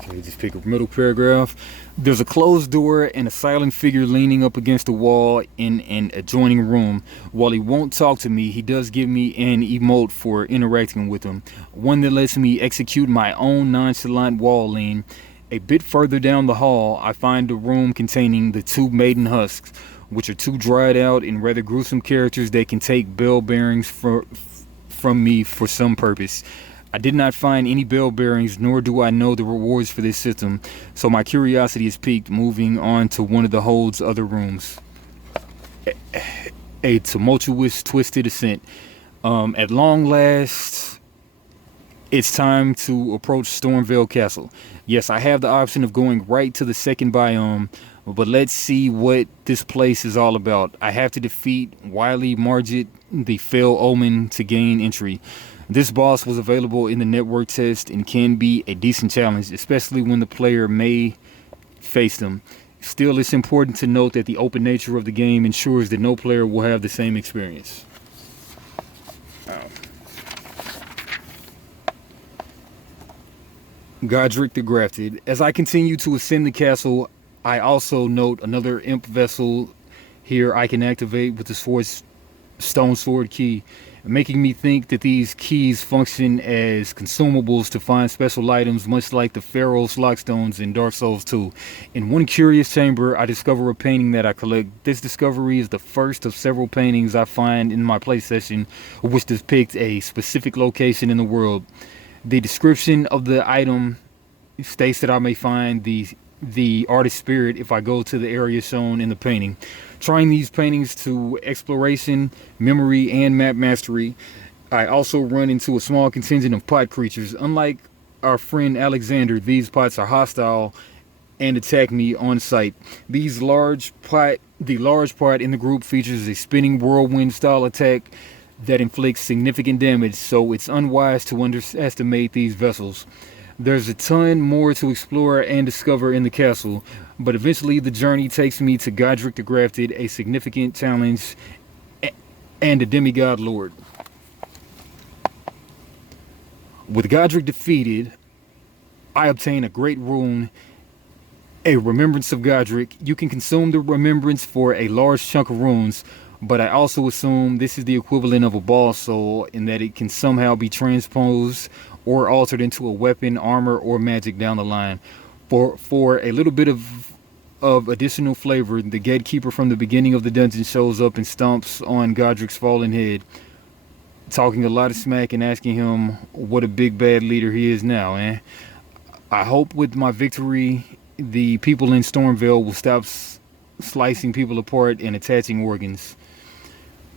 Okay, just pick up middle paragraph. There's a closed door and a silent figure leaning up against the wall in an adjoining room. While he won't talk to me, he does give me an emote for interacting with him, one that lets me execute my own nonchalant wall lean. A bit further down the hall, I find a room containing the two maiden husks, which are two dried out and rather gruesome characters that can take bell bearings from me for some purpose. I did not find any bell bearings, nor do I know the rewards for this system, so my curiosity is piqued, moving on to one of the hold's other rooms. A tumultuous, twisted ascent. At long last, it's time to approach Stormveil Castle. Yes, I have the option of going right to the second biome, but let's see what this place is all about. I have to defeat Wily Margit, the Fell Omen, to gain entry. This boss was available in the network test and can be a decent challenge, especially when the player may face them. Still, it's important to note that the open nature of the game ensures that no player will have the same experience. Godric the Grafted. As I continue to ascend the castle, I also note another imp vessel here I can activate with the stone sword key, making me think that these keys function as consumables to find special items, much like the Pharaoh's Lockstones in Dark Souls 2. In one curious chamber, I discover a painting that I collect. This discovery is the first of several paintings I find in my play session, which depict a specific location in the world. The description of the item states that I may find the artist's spirit if I go to the area shown in the painting. Trying these paintings to exploration, memory, and map mastery, I also run into a small contingent of pot creatures. Unlike our friend Alexander, these pots are hostile and attack me on sight. The large pot in the group features a spinning whirlwind style attack that inflicts significant damage, so it's unwise to underestimate these vessels. There's a ton more to explore and discover in the castle, but eventually the journey takes me to Godric the Grafted, a significant challenge, and a demigod lord. With Godric defeated, I obtain a great rune, a remembrance of Godric. You can consume the remembrance for a large chunk of runes, but I also assume this is the equivalent of a boss soul in that it can somehow be transposed or altered into a weapon, armor, or magic down the line. For a little bit of additional flavor, the gatekeeper from the beginning of the dungeon shows up and stomps on Godric's fallen head, talking a lot of smack and asking him what a big bad leader he is now. I hope with my victory, the people in Stormvale will stop slicing people apart and attaching organs.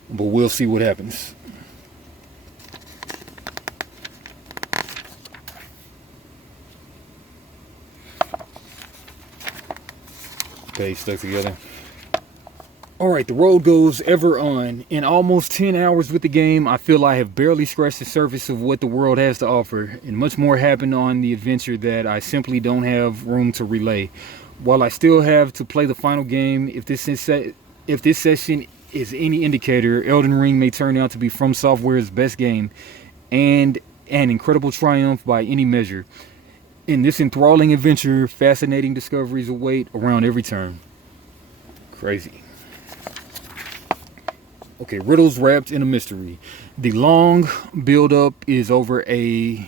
But we'll see what happens. Okay, stuck together. Alright, the road goes ever on. In almost 10 hours with the game, I feel I have barely scratched the surface of what the world has to offer, and much more happened on the adventure that I simply don't have room to relay. While I still have to play the final game, if this session is any indicator, Elden Ring may turn out to be From Software's best game, and an incredible triumph by any measure. In this enthralling adventure, fascinating discoveries await around every turn. Crazy. Okay, riddles wrapped in a mystery. The long build-up is over as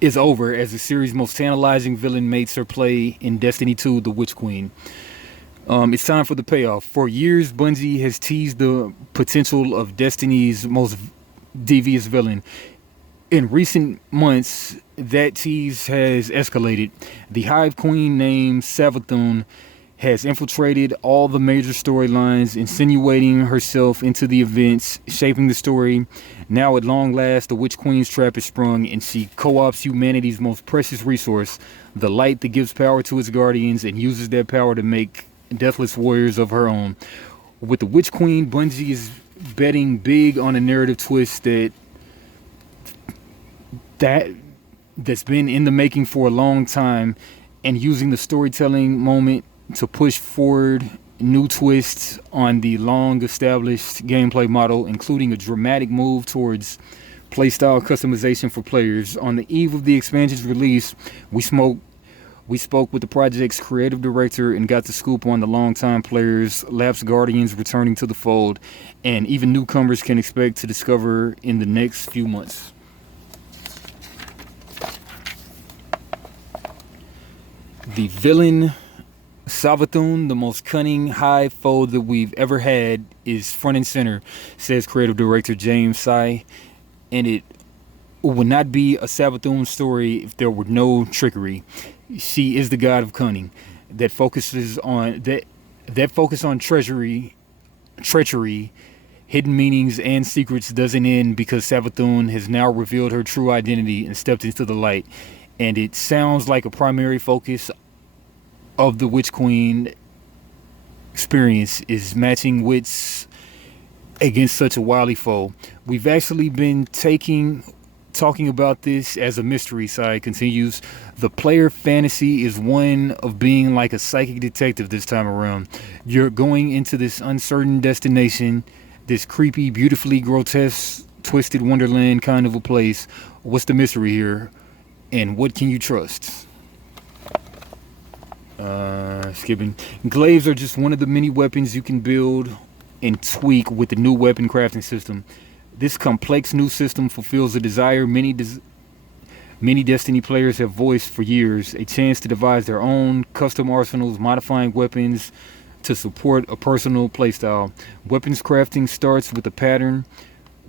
the series' most tantalizing villain mates her play in Destiny 2: The Witch Queen. It's time for the payoff. For years, Bungie has teased the potential of Destiny's most devious villain. In recent months, that tease has escalated. The Hive Queen named Savathun has infiltrated all the major storylines, insinuating herself into the events, shaping the story. Now at long last, the Witch Queen's trap is sprung, and she co-opts humanity's most precious resource, the light that gives power to its guardians, and uses that power to make deathless warriors of her own. With the Witch Queen, Bungie is betting big on a narrative twist that's been in the making for a long time, and using the storytelling moment to push forward new twists on the long-established gameplay model, including a dramatic move towards playstyle customization for players. On the eve of the expansion's release, we spoke with the project's creative director and got the scoop on the longtime players, lapsed guardians returning to the fold, and even newcomers can expect to discover in the next few months. The villain Savathun, the most cunning hive foe that we've ever had, is front and center, says creative director James Sy, and it would not be a Savathun story if there were no trickery. She is the god of cunning that focuses on treachery, hidden meanings, and secrets doesn't end because Savathun has now revealed her true identity and stepped into the light. And it sounds like a primary focus of the Witch Queen experience is matching wits against such a wily foe. We've actually been talking about this as a mystery. Side continues. The player fantasy is one of being like a psychic detective this time around. You're going into this uncertain destination, this creepy, beautifully grotesque, twisted wonderland kind of a place. What's the mystery here? And what can you trust? Skipping. Glaives are just one of the many weapons you can build and tweak with the new weapon crafting system. This complex new system fulfills a desire many Destiny players have voiced for years, a chance to devise their own custom arsenals, modifying weapons to support a personal playstyle. Weapons crafting starts with a pattern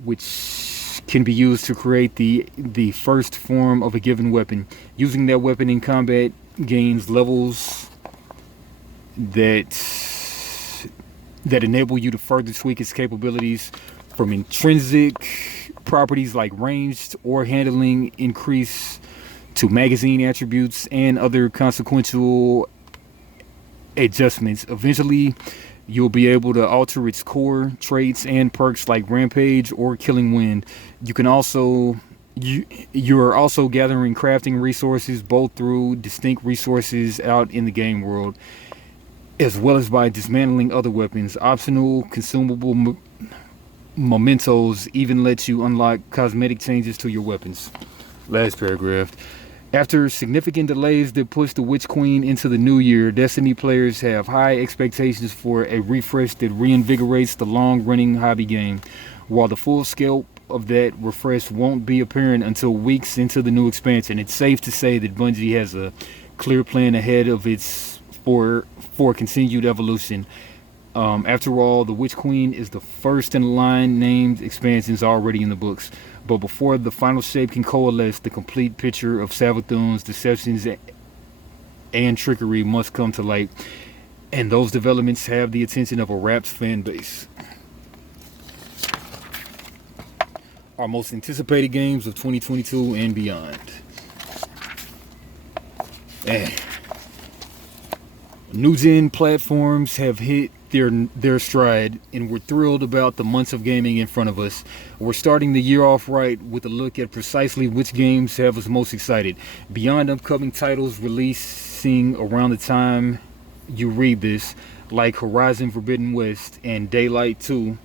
which can be used to create the first form of a given weapon. Using that weapon in combat gains levels that enable you to further tweak its capabilities, from intrinsic properties like ranged or handling increase to magazine attributes and other consequential adjustments. Eventually, you'll be able to alter its core traits and perks like rampage or killing wind. You're also gathering crafting resources both through distinct resources out in the game world, as well as by dismantling other weapons. Optional consumable mementos even let you unlock cosmetic changes to your weapons. Last paragraph. After significant delays that push the Witch Queen into the new year, Destiny players have high expectations for a refresh that reinvigorates the long-running hobby game. While the full scale of that refresh won't be apparent until weeks into the new expansion, it's safe to say that Bungie has a clear plan ahead of its for continued evolution. After all, the Witch Queen is the first in line named expansions already in the books. But before the final shape can coalesce, the complete picture of Savathun's deceptions and trickery must come to light. And those developments have the attention of a rapt fan base. Our most anticipated games of 2022 and beyond. New gen platforms have hit their stride, and we're thrilled about the months of gaming in front of us. We're starting the year off right with a look at precisely which games have us most excited. Beyond upcoming titles releasing around the time you read this, like Horizon Forbidden West and Daylight 2,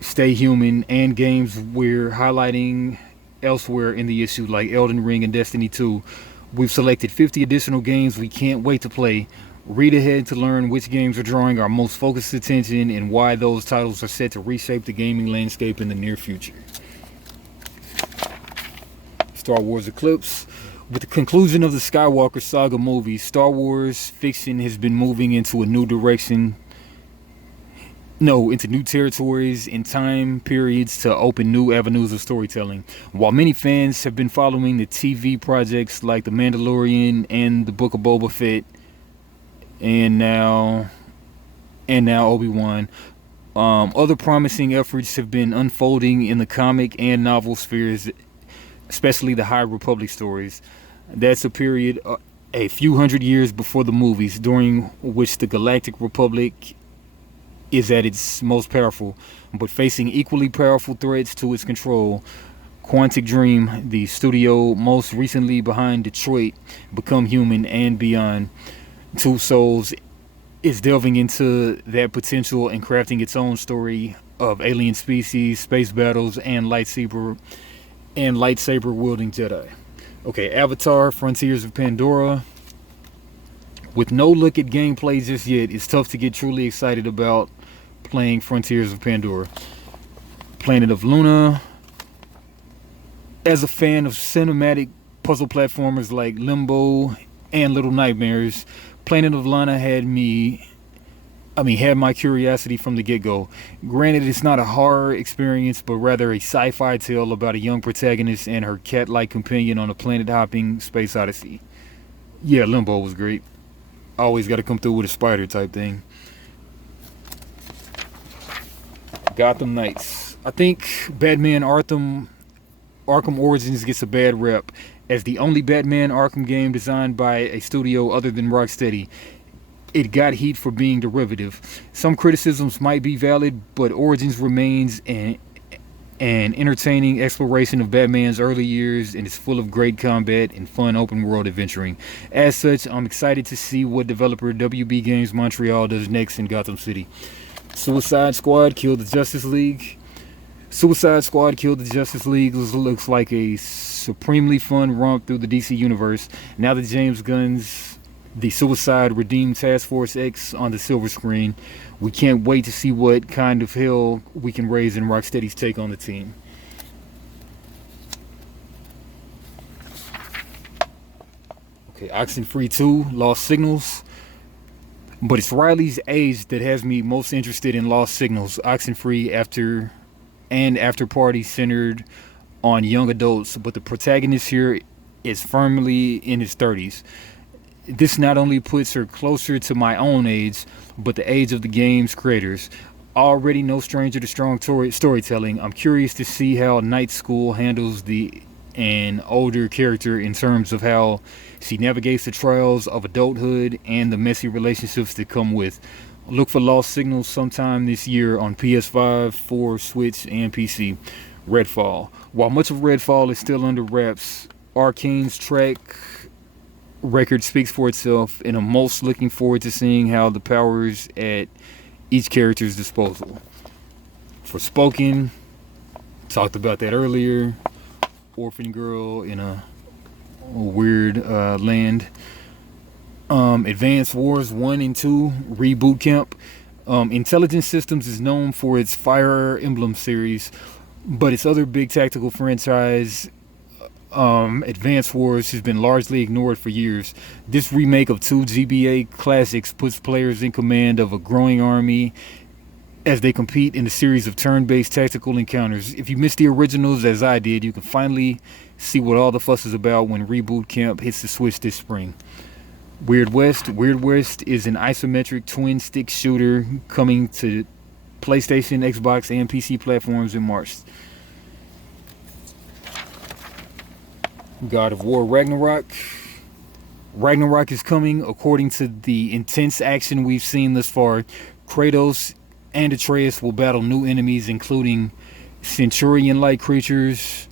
Stay Human, and games we're highlighting elsewhere in the issue like Elden Ring and Destiny 2, we've selected 50 additional games we can't wait to play. Read ahead to learn which games are drawing our most focused attention and why those titles are set to reshape the gaming landscape in the near future. Star Wars Eclipse. With the conclusion of the Skywalker saga movies, Star Wars fiction has been moving into a new direction. Into new territories and time periods to open new avenues of storytelling. While many fans have been following the TV projects like The Mandalorian and The Book of Boba Fett, and now Obi-Wan, other promising efforts have been unfolding in the comic and novel spheres, especially the High Republic stories. That's a period a few hundred years before the movies, during which the Galactic Republic is at its most powerful, but facing equally powerful threats to its control. Quantic Dream, the studio most recently behind Detroit, Become Human, and Beyond Two Souls, is delving into that potential and crafting its own story of alien species, space battles, and lightsaber wielding Jedi. Okay, Avatar: Frontiers of Pandora. With no look at gameplay just yet, it's tough to get truly excited about playing Frontiers of Pandora. Planet of Luna. As a fan of cinematic puzzle platformers like Limbo and Little Nightmares, Planet of Lana had my curiosity from the get-go. Granted, it's not a horror experience, but rather a sci-fi tale about a young protagonist and her cat-like companion on a planet-hopping space odyssey. Yeah, Limbo was great. Always got to come through with a spider type thing. Gotham Knights. I think Batman Arkham Origins gets a bad rep as the only Batman Arkham game designed by a studio other than Rocksteady. It got heat for being derivative. Some criticisms might be valid, but Origins remains an entertaining exploration of Batman's early years and is full of great combat and fun open world adventuring. As such, I'm excited to see what developer WB Games Montreal does next in Gotham City. Suicide Squad: Kill the Justice League. Suicide Squad killed the Justice League. Looks like a supremely fun romp through the DC universe. Now that James Gunn's The Suicide redeemed Task Force X on the silver screen, we can't wait to see what kind of hell we can raise in Rocksteady's take on the team. Okay, Oxenfree 2, Lost Signals. But it's Riley's age that has me most interested in Lost Signals. Oxenfree after party centered on young adults, but the protagonist here is firmly in his 30s. This not only puts her closer to my own age, but the age of the game's creators. Already no stranger to strong storytelling, I'm curious to see how Night School handles an older character in terms of how she navigates the trials of adulthood and the messy relationships that come with. Look for Lost Signals sometime this year on PS5, 4, Switch, and PC. Redfall. While much of Redfall is still under wraps, Arcane's track record speaks for itself, and I'm most looking forward to seeing how the powers at each character's disposal. Forspoken, talked about that earlier. Orphan girl in a weird land. Advanced Wars 1 and 2 Reboot Camp. Intelligent Systems is known for its Fire Emblem series, but its other big tactical franchise, Advanced Wars, has been largely ignored for years. This remake of two GBA classics puts players in command of a growing army as they compete in a series of turn-based tactical encounters. If you missed the originals as I did, you can finally see what all the fuss is about when Reboot Camp hits the Switch this spring. Weird West. Weird West is an isometric twin-stick shooter coming to PlayStation, Xbox, and PC platforms in March. God of War Ragnarok. Ragnarok is coming. According to the intense action we've seen thus far, Kratos and Atreus will battle new enemies, including Centurion-like creatures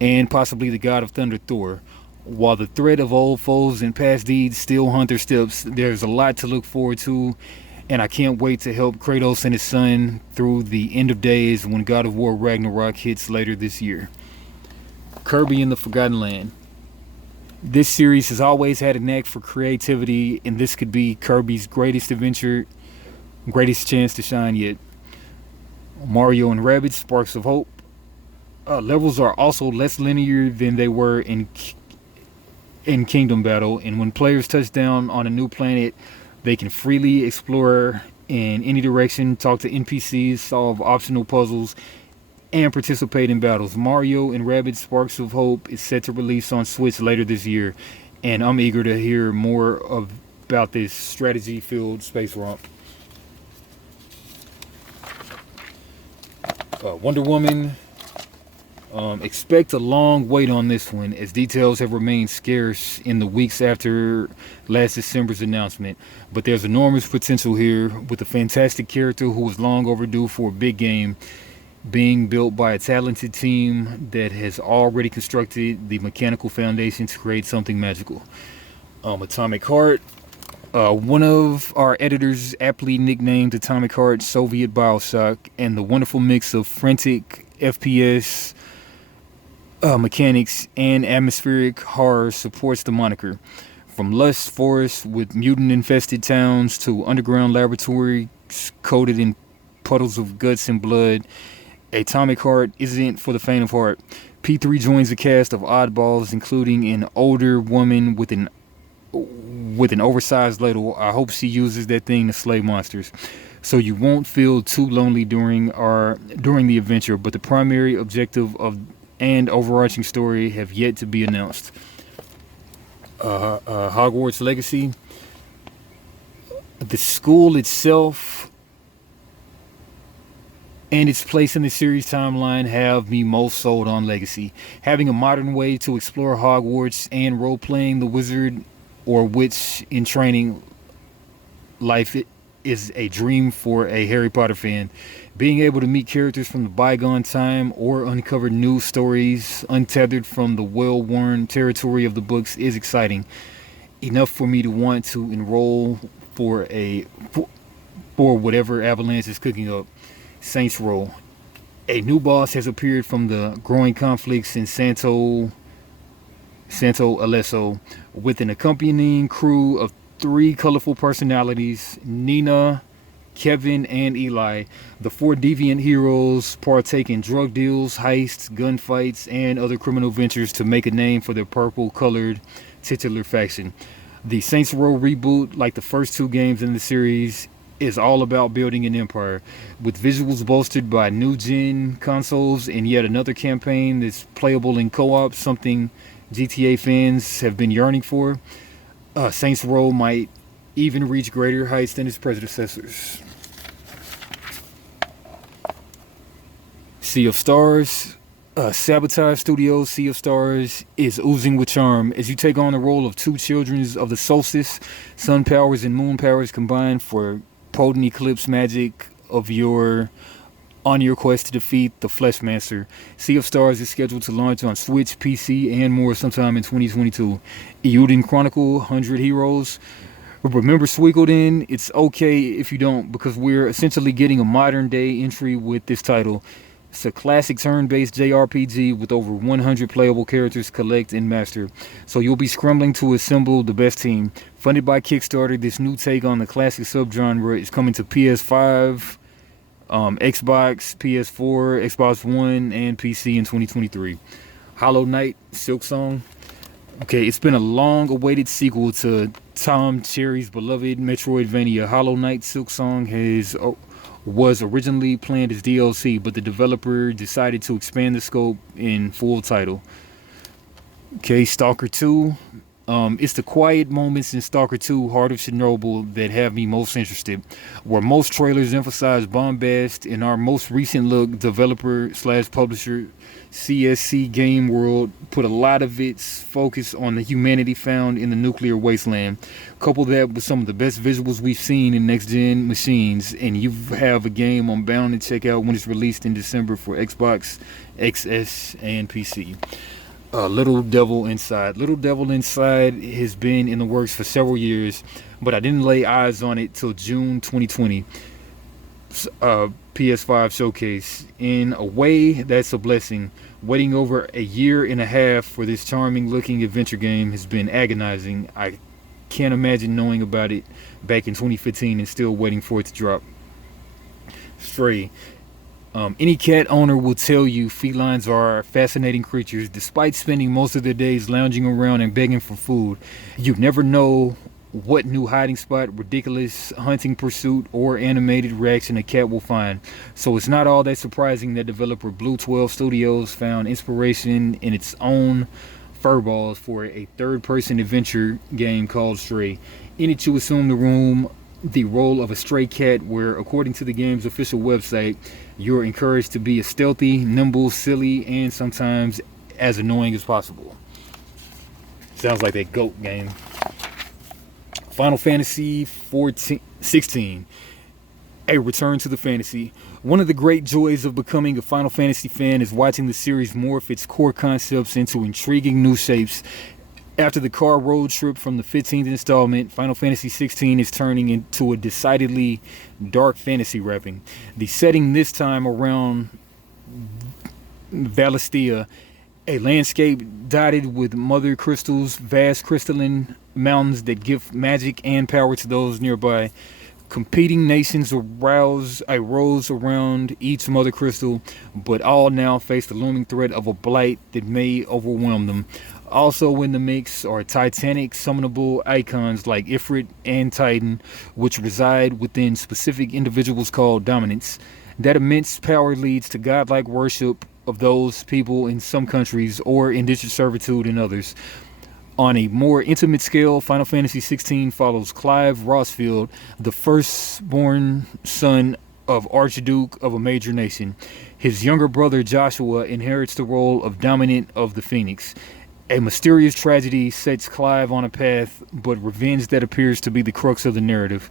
and possibly the God of Thunder, Thor. While the threat of old foes and past deeds still haunt their steps, there's a lot to look forward to, and I can't wait to help Kratos and his son through the end of days when God of War Ragnarok hits later this year. Kirby and the Forgotten Land. This series has always had a knack for creativity, and this could be Kirby's greatest adventure, greatest chance to shine yet. Mario and Rabbids Sparks of Hope. Levels are also less linear than they were in Kingdom Battle, and when players touch down on a new planet, they can freely explore in any direction, talk to NPCs, solve optional puzzles, and participate in battles. Mario and Rabbids Sparks of Hope is set to release on Switch later this year, and I'm eager to hear more about this strategy-filled space romp. Wonder Woman. Expect a long wait on this one, as details have remained scarce in the weeks after last December's announcement. But there's enormous potential here, with a fantastic character who was long overdue for a big game being built by a talented team that has already constructed the mechanical foundation to create something magical. Atomic Heart. One of our editors aptly nicknamed Atomic Heart Soviet Bioshock, and the wonderful mix of frantic FPS mechanics and atmospheric horror supports the moniker. From lush forests with mutant-infested towns to underground laboratories coated in puddles of guts and blood, Atomic Heart isn't for the faint of heart. P3 joins a cast of oddballs, including an older woman with an oversized ladle. I hope she uses that thing to slay monsters, so you won't feel too lonely during the adventure. But the primary objective and overarching story have yet to be announced. Hogwarts Legacy. The school itself and its place in the series timeline have me most sold on Legacy. Having a modern way to explore Hogwarts and role-playing the wizard or witch in training life is a dream for a Harry Potter fan. Being able to meet characters from the bygone time or uncover new stories untethered from the well-worn territory of the books is exciting. Enough for me to want to enroll for whatever Avalanche is cooking up. Saints Row. A new boss has appeared from the growing conflicts in Santo Alesso, with an accompanying crew of three colorful personalities: Nina, Kevin, and Eli. The four deviant heroes partake in drug deals, heists, gunfights, and other criminal ventures to make a name for their purple-colored titular faction. The Saints Row reboot, like the first two games in the series, is all about building an empire, with visuals bolstered by new-gen consoles and yet another campaign that's playable in co-op, something GTA fans have been yearning for. Saints Row might even reach greater heights than its predecessors. Sea of Stars. Sabotage Studios' Sea of Stars is oozing with charm as you take on the role of two children of the solstice. Sun powers and moon powers combine for potent eclipse magic on your quest to defeat the Fleshmaster. Sea of Stars is scheduled to launch on Switch, PC, and more sometime in 2022. Euden Chronicle 100 Heroes. Remember Suikoden? It's okay if you don't, because we're essentially getting a modern day entry with this title. It's a classic turn-based JRPG with over 100 playable characters collect and master. So you'll be scrambling to assemble the best team. Funded by Kickstarter, this new take on the classic subgenre is coming to PS5, Xbox, PS4, Xbox One, and PC in 2023. Hollow Knight, Silksong. Okay, it's been a long-awaited sequel to Tom Cherry's beloved Metroidvania. Hollow Knight Silksong was originally planned as DLC, but the developer decided to expand the scope in full title. Okay, Stalker 2. It's the quiet moments in Stalker 2, Heart of Chernobyl, that have me most interested. Where most trailers emphasize bombast, in our most recent look, developer/publisher CSC Game World put a lot of its focus on the humanity found in the nuclear wasteland. Couple that with some of the best visuals we've seen in next-gen machines, and you have a game I'm bound to check out when it's released in December for Xbox, XS, and PC. Little Devil Inside. Little Devil Inside has been in the works for several years, but I didn't lay eyes on it till June 2020. PS5 showcase. In a way, that's a blessing. Waiting over a year and a half for this charming looking adventure game has been agonizing. I can't imagine knowing about it back in 2015 and still waiting for it to drop. Stray. Any cat owner will tell you felines are fascinating creatures. Despite spending most of their days lounging around and begging for food, you never know what new hiding spot, ridiculous hunting pursuit, or animated reaction a cat will find. So it's not all that surprising that developer Blue 12 Studios found inspiration in its own furballs for a third-person adventure game called Stray. In it, you assume the role of a stray cat, where, according to the game's official website, you're encouraged to be as stealthy, nimble, silly, and sometimes as annoying as possible. Sounds like that GOAT game. Final Fantasy 16. A return to the fantasy. One of the great joys of becoming a Final Fantasy fan is watching the series morph its core concepts into intriguing new shapes. After the car road trip from the 15th installment, Final Fantasy XVI is turning into a decidedly dark fantasy wrapping. The setting this time around Valistia, a landscape dotted with mother crystals, vast crystalline mountains that give magic and power to those nearby. Competing nations arose around each mother crystal, but all now face the looming threat of a blight that may overwhelm them. Also in the mix are titanic summonable icons like Ifrit and Titan, which reside within specific individuals called dominants. That immense power leads to godlike worship of those people in some countries, or indentured servitude in others. On a more intimate scale, Final Fantasy XVI follows Clive Rossfield, the firstborn son of Archduke of a major nation. His younger brother Joshua inherits the role of Dominant of the Phoenix. A mysterious tragedy sets Clive on a path, but revenge that appears to be the crux of the narrative.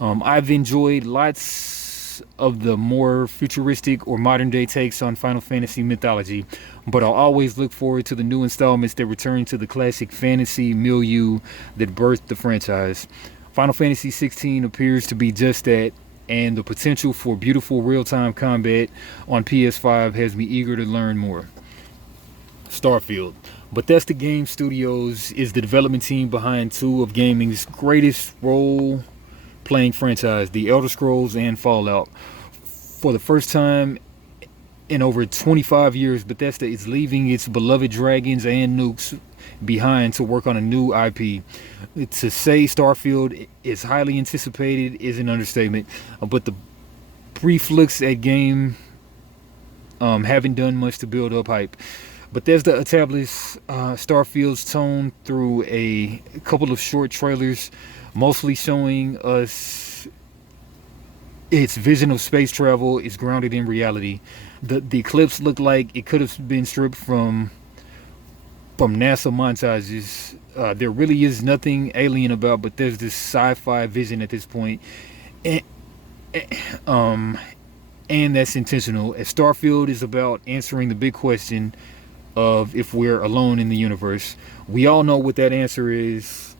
I've enjoyed lots of the more futuristic or modern day takes on Final Fantasy mythology, but I'll always look forward to the new installments that return to the classic fantasy milieu that birthed the franchise. Final Fantasy XVI appears to be just that, and the potential for beautiful real-time combat on PS5 has me eager to learn more. Starfield. Bethesda Game Studios is the development team behind two of gaming's greatest role-playing franchise, The Elder Scrolls and Fallout. For the first time in over 25 years, Bethesda is leaving its beloved dragons and nukes behind to work on a new IP. To say Starfield is highly anticipated is an understatement, but the brief looks at game haven't done much to build up hype. Bethesda established Starfield's tone through a couple of short trailers, mostly showing us its vision of space travel is grounded in reality. The Eclipse looked like it could have been stripped from NASA montages. There really is nothing alien about Bethesda's sci-fi vision at this point, and that's intentional, as Starfield is about answering the big question of if we're alone in the universe. We all know what that answer is,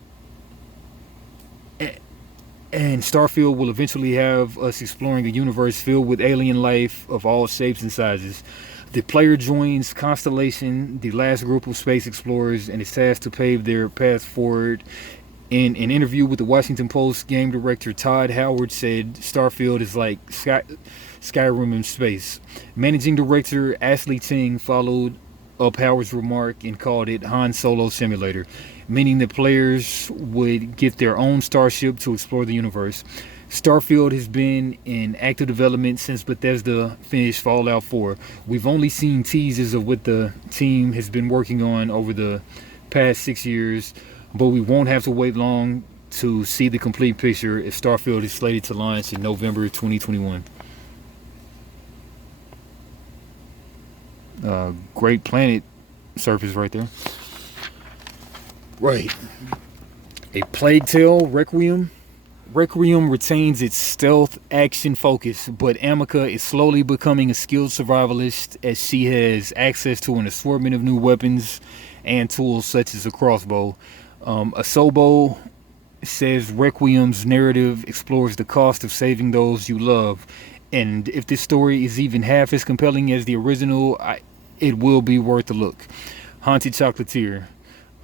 and Starfield will eventually have us exploring a universe filled with alien life of all shapes and sizes. The player joins Constellation, the last group of space explorers, and is tasked to pave their path forward. In an interview with the Washington Post, game director Todd Howard said Starfield is like Skyrim in space. Managing director Ashley Ting followed up Howard's remark and called it Han Solo Simulator, meaning that players would get their own starship to explore the universe. Starfield has been in active development since Bethesda finished Fallout 4. We've only seen teasers of what the team has been working on over the past 6 years, but we won't have to wait long to see the complete picture, as Starfield is slated to launch in November 2021. Great planet surface right there. Right. A Plague Tale Requiem. Requiem retains its stealth action focus, but Amica is slowly becoming a skilled survivalist as she has access to an assortment of new weapons and tools such as a crossbow. Asobo says Requiem's narrative explores the cost of saving those you love, and if this story is even half as compelling as the original, it will be worth a look. Haunted Chocolatier.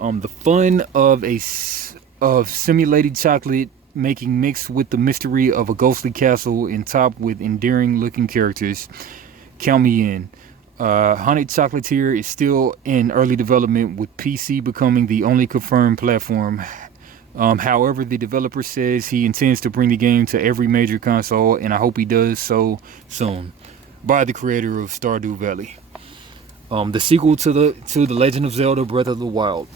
The fun of simulated chocolate making mixed with the mystery of a ghostly castle and topped with endearing looking characters. Count me in. Haunted Chocolatier is still in early development, with PC becoming the only confirmed platform. However, the developer says he intends to bring the game to every major console, and I hope he does so soon. By the creator of Stardew Valley. The sequel to the Legend of Zelda Breath of the Wild.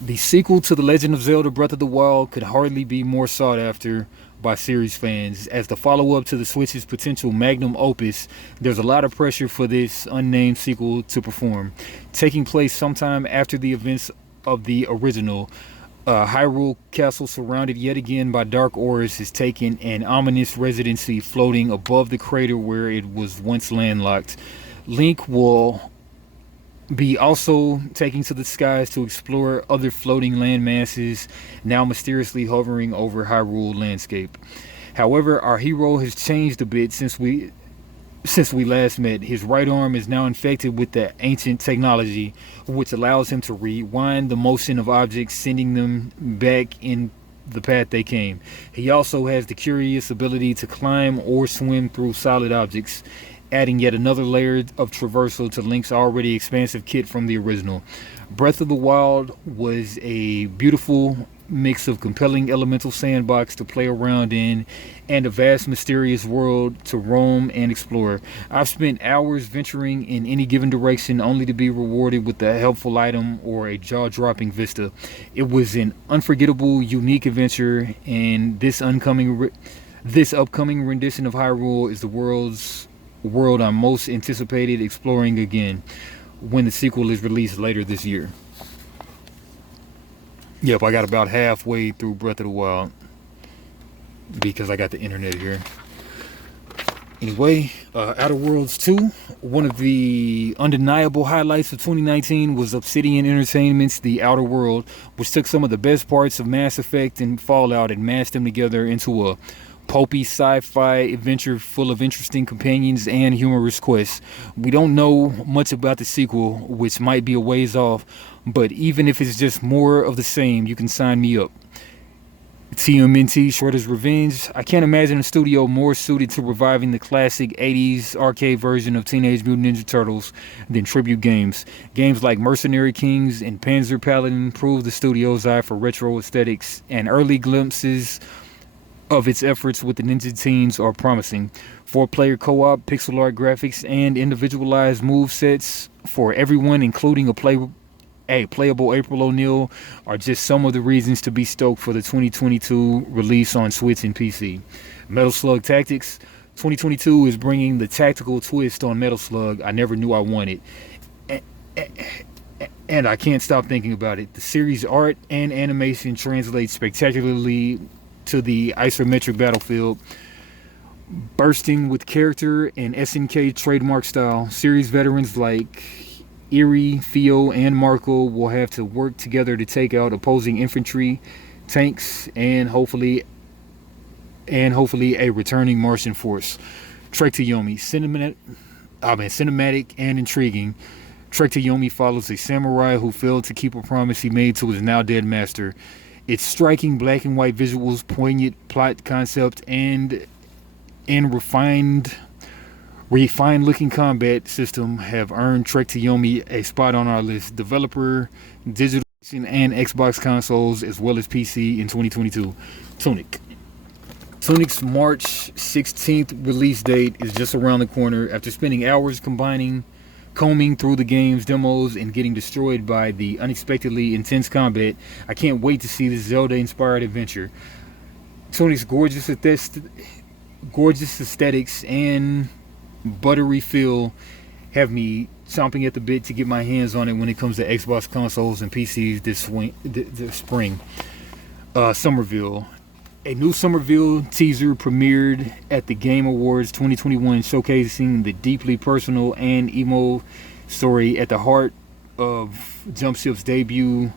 The sequel to The Legend of Zelda Breath of the Wild could hardly be more sought after by series fans. As the follow-up to the Switch's potential magnum opus, there's a lot of pressure for this unnamed sequel to perform. Taking place sometime after the events of the original, Hyrule Castle, surrounded yet again by dark auras, has taken an ominous residency floating above the crater where it was once landlocked. Link will be also taking to the skies to explore other floating land masses now mysteriously hovering over Hyrule landscape. However, our hero has changed a bit since we last met. His right arm is now infected with the ancient technology, which allows him to rewind the motion of objects, sending them back in the path they came. He also has the curious ability to climb or swim through solid objects, adding yet another layer of traversal to Link's already expansive kit from the original. Breath of the Wild was a beautiful mix of compelling elemental sandbox to play around in and a vast mysterious world to roam and explore. I've spent hours venturing in any given direction only to be rewarded with a helpful item or a jaw-dropping vista. It was an unforgettable, unique adventure, and this upcoming rendition of Hyrule is the world I'm most anticipated exploring again when the sequel is released later this year. Yep, I got about halfway through Breath of the Wild because I got the internet here. Anyway, Outer Worlds 2, one of the undeniable highlights of 2019 was Obsidian Entertainment's The Outer World, which took some of the best parts of Mass Effect and Fallout and mashed them together into a pulpy sci-fi adventure full of interesting companions and humorous quests. We don't know much about the sequel, which might be a ways off, but even if it's just more of the same, you can sign me up. TMNT Shredder's Revenge. I can't imagine a studio more suited to reviving the classic 80s arcade version of Teenage Mutant Ninja Turtles than tribute games. Games like Mercenary Kings and Panzer Paladin prove the studio's eye for retro aesthetics, and early glimpses of its efforts with the Ninja Teens are promising. 4-player co-op, pixel art graphics, and individualized move sets for everyone, including playable April O'Neil, are just some of the reasons to be stoked for the 2022 release on Switch and PC. Metal Slug Tactics. 2022 is bringing the tactical twist on Metal Slug I never knew I wanted. And I can't stop thinking about it. The series art and animation translate spectacularly to the isometric battlefield, bursting with character and SNK trademark style. Series veterans like Erie, Theo, and Marco will have to work together to take out opposing infantry, tanks, and hopefully a returning Martian force. Trek to Yomi, cinematic and intriguing. Trek to Yomi follows a samurai who failed to keep a promise he made to his now dead master. Its striking black and white visuals, poignant plot concept, and refined looking combat system have earned Trek to Yomi a spot on our list. Developer, digital and Xbox consoles, as well as PC in 2022. Tunic. Tunic's March 16th release date is just around the corner. After spending hours combing through the game's demos and getting destroyed by the unexpectedly intense combat, I can't wait to see this Zelda-inspired adventure. Tunic's gorgeous aesthetics and buttery feel have me chomping at the bit to get my hands on it when it comes to Xbox consoles and PCs this spring. Somerville. A new Somerville teaser premiered at the Game Awards 2021, showcasing the deeply personal and emo story at the heart of Jumpship's debut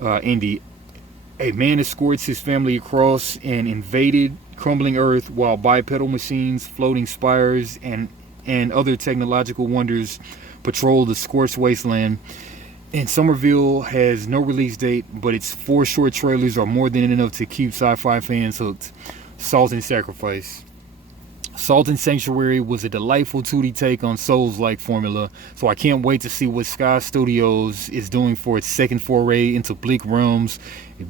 indie. A man escorts his family across an invaded, crumbling Earth while bipedal machines, floating spires, and other technological wonders patrol the scorched wasteland. And Somerville has no release date, but its 4 short trailers are more than enough to keep sci-fi fans hooked. Salt and Sacrifice. Salt and Sanctuary was a delightful 2D take on Souls-like formula, so I can't wait to see what Sky Studios is doing for its second foray into bleak realms,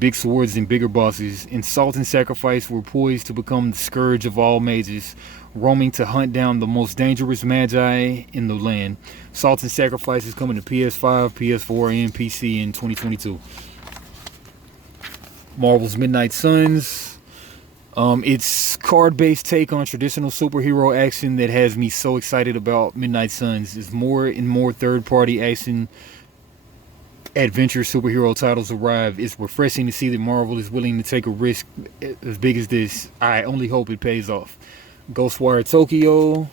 big swords, and bigger bosses. In Salt and Sacrifice, we're poised to become the scourge of all mages, roaming to hunt down the most dangerous magi in the land. Salt and Sacrifice is coming to PS5, PS4, and PC in 2022. Marvel's Midnight Suns. It's card-based take on traditional superhero action that has me so excited about Midnight Suns. As more and more third-party action adventure superhero titles arrive, it's refreshing to see that Marvel is willing to take a risk as big as this. I only hope it pays off. Ghostwire Tokyo.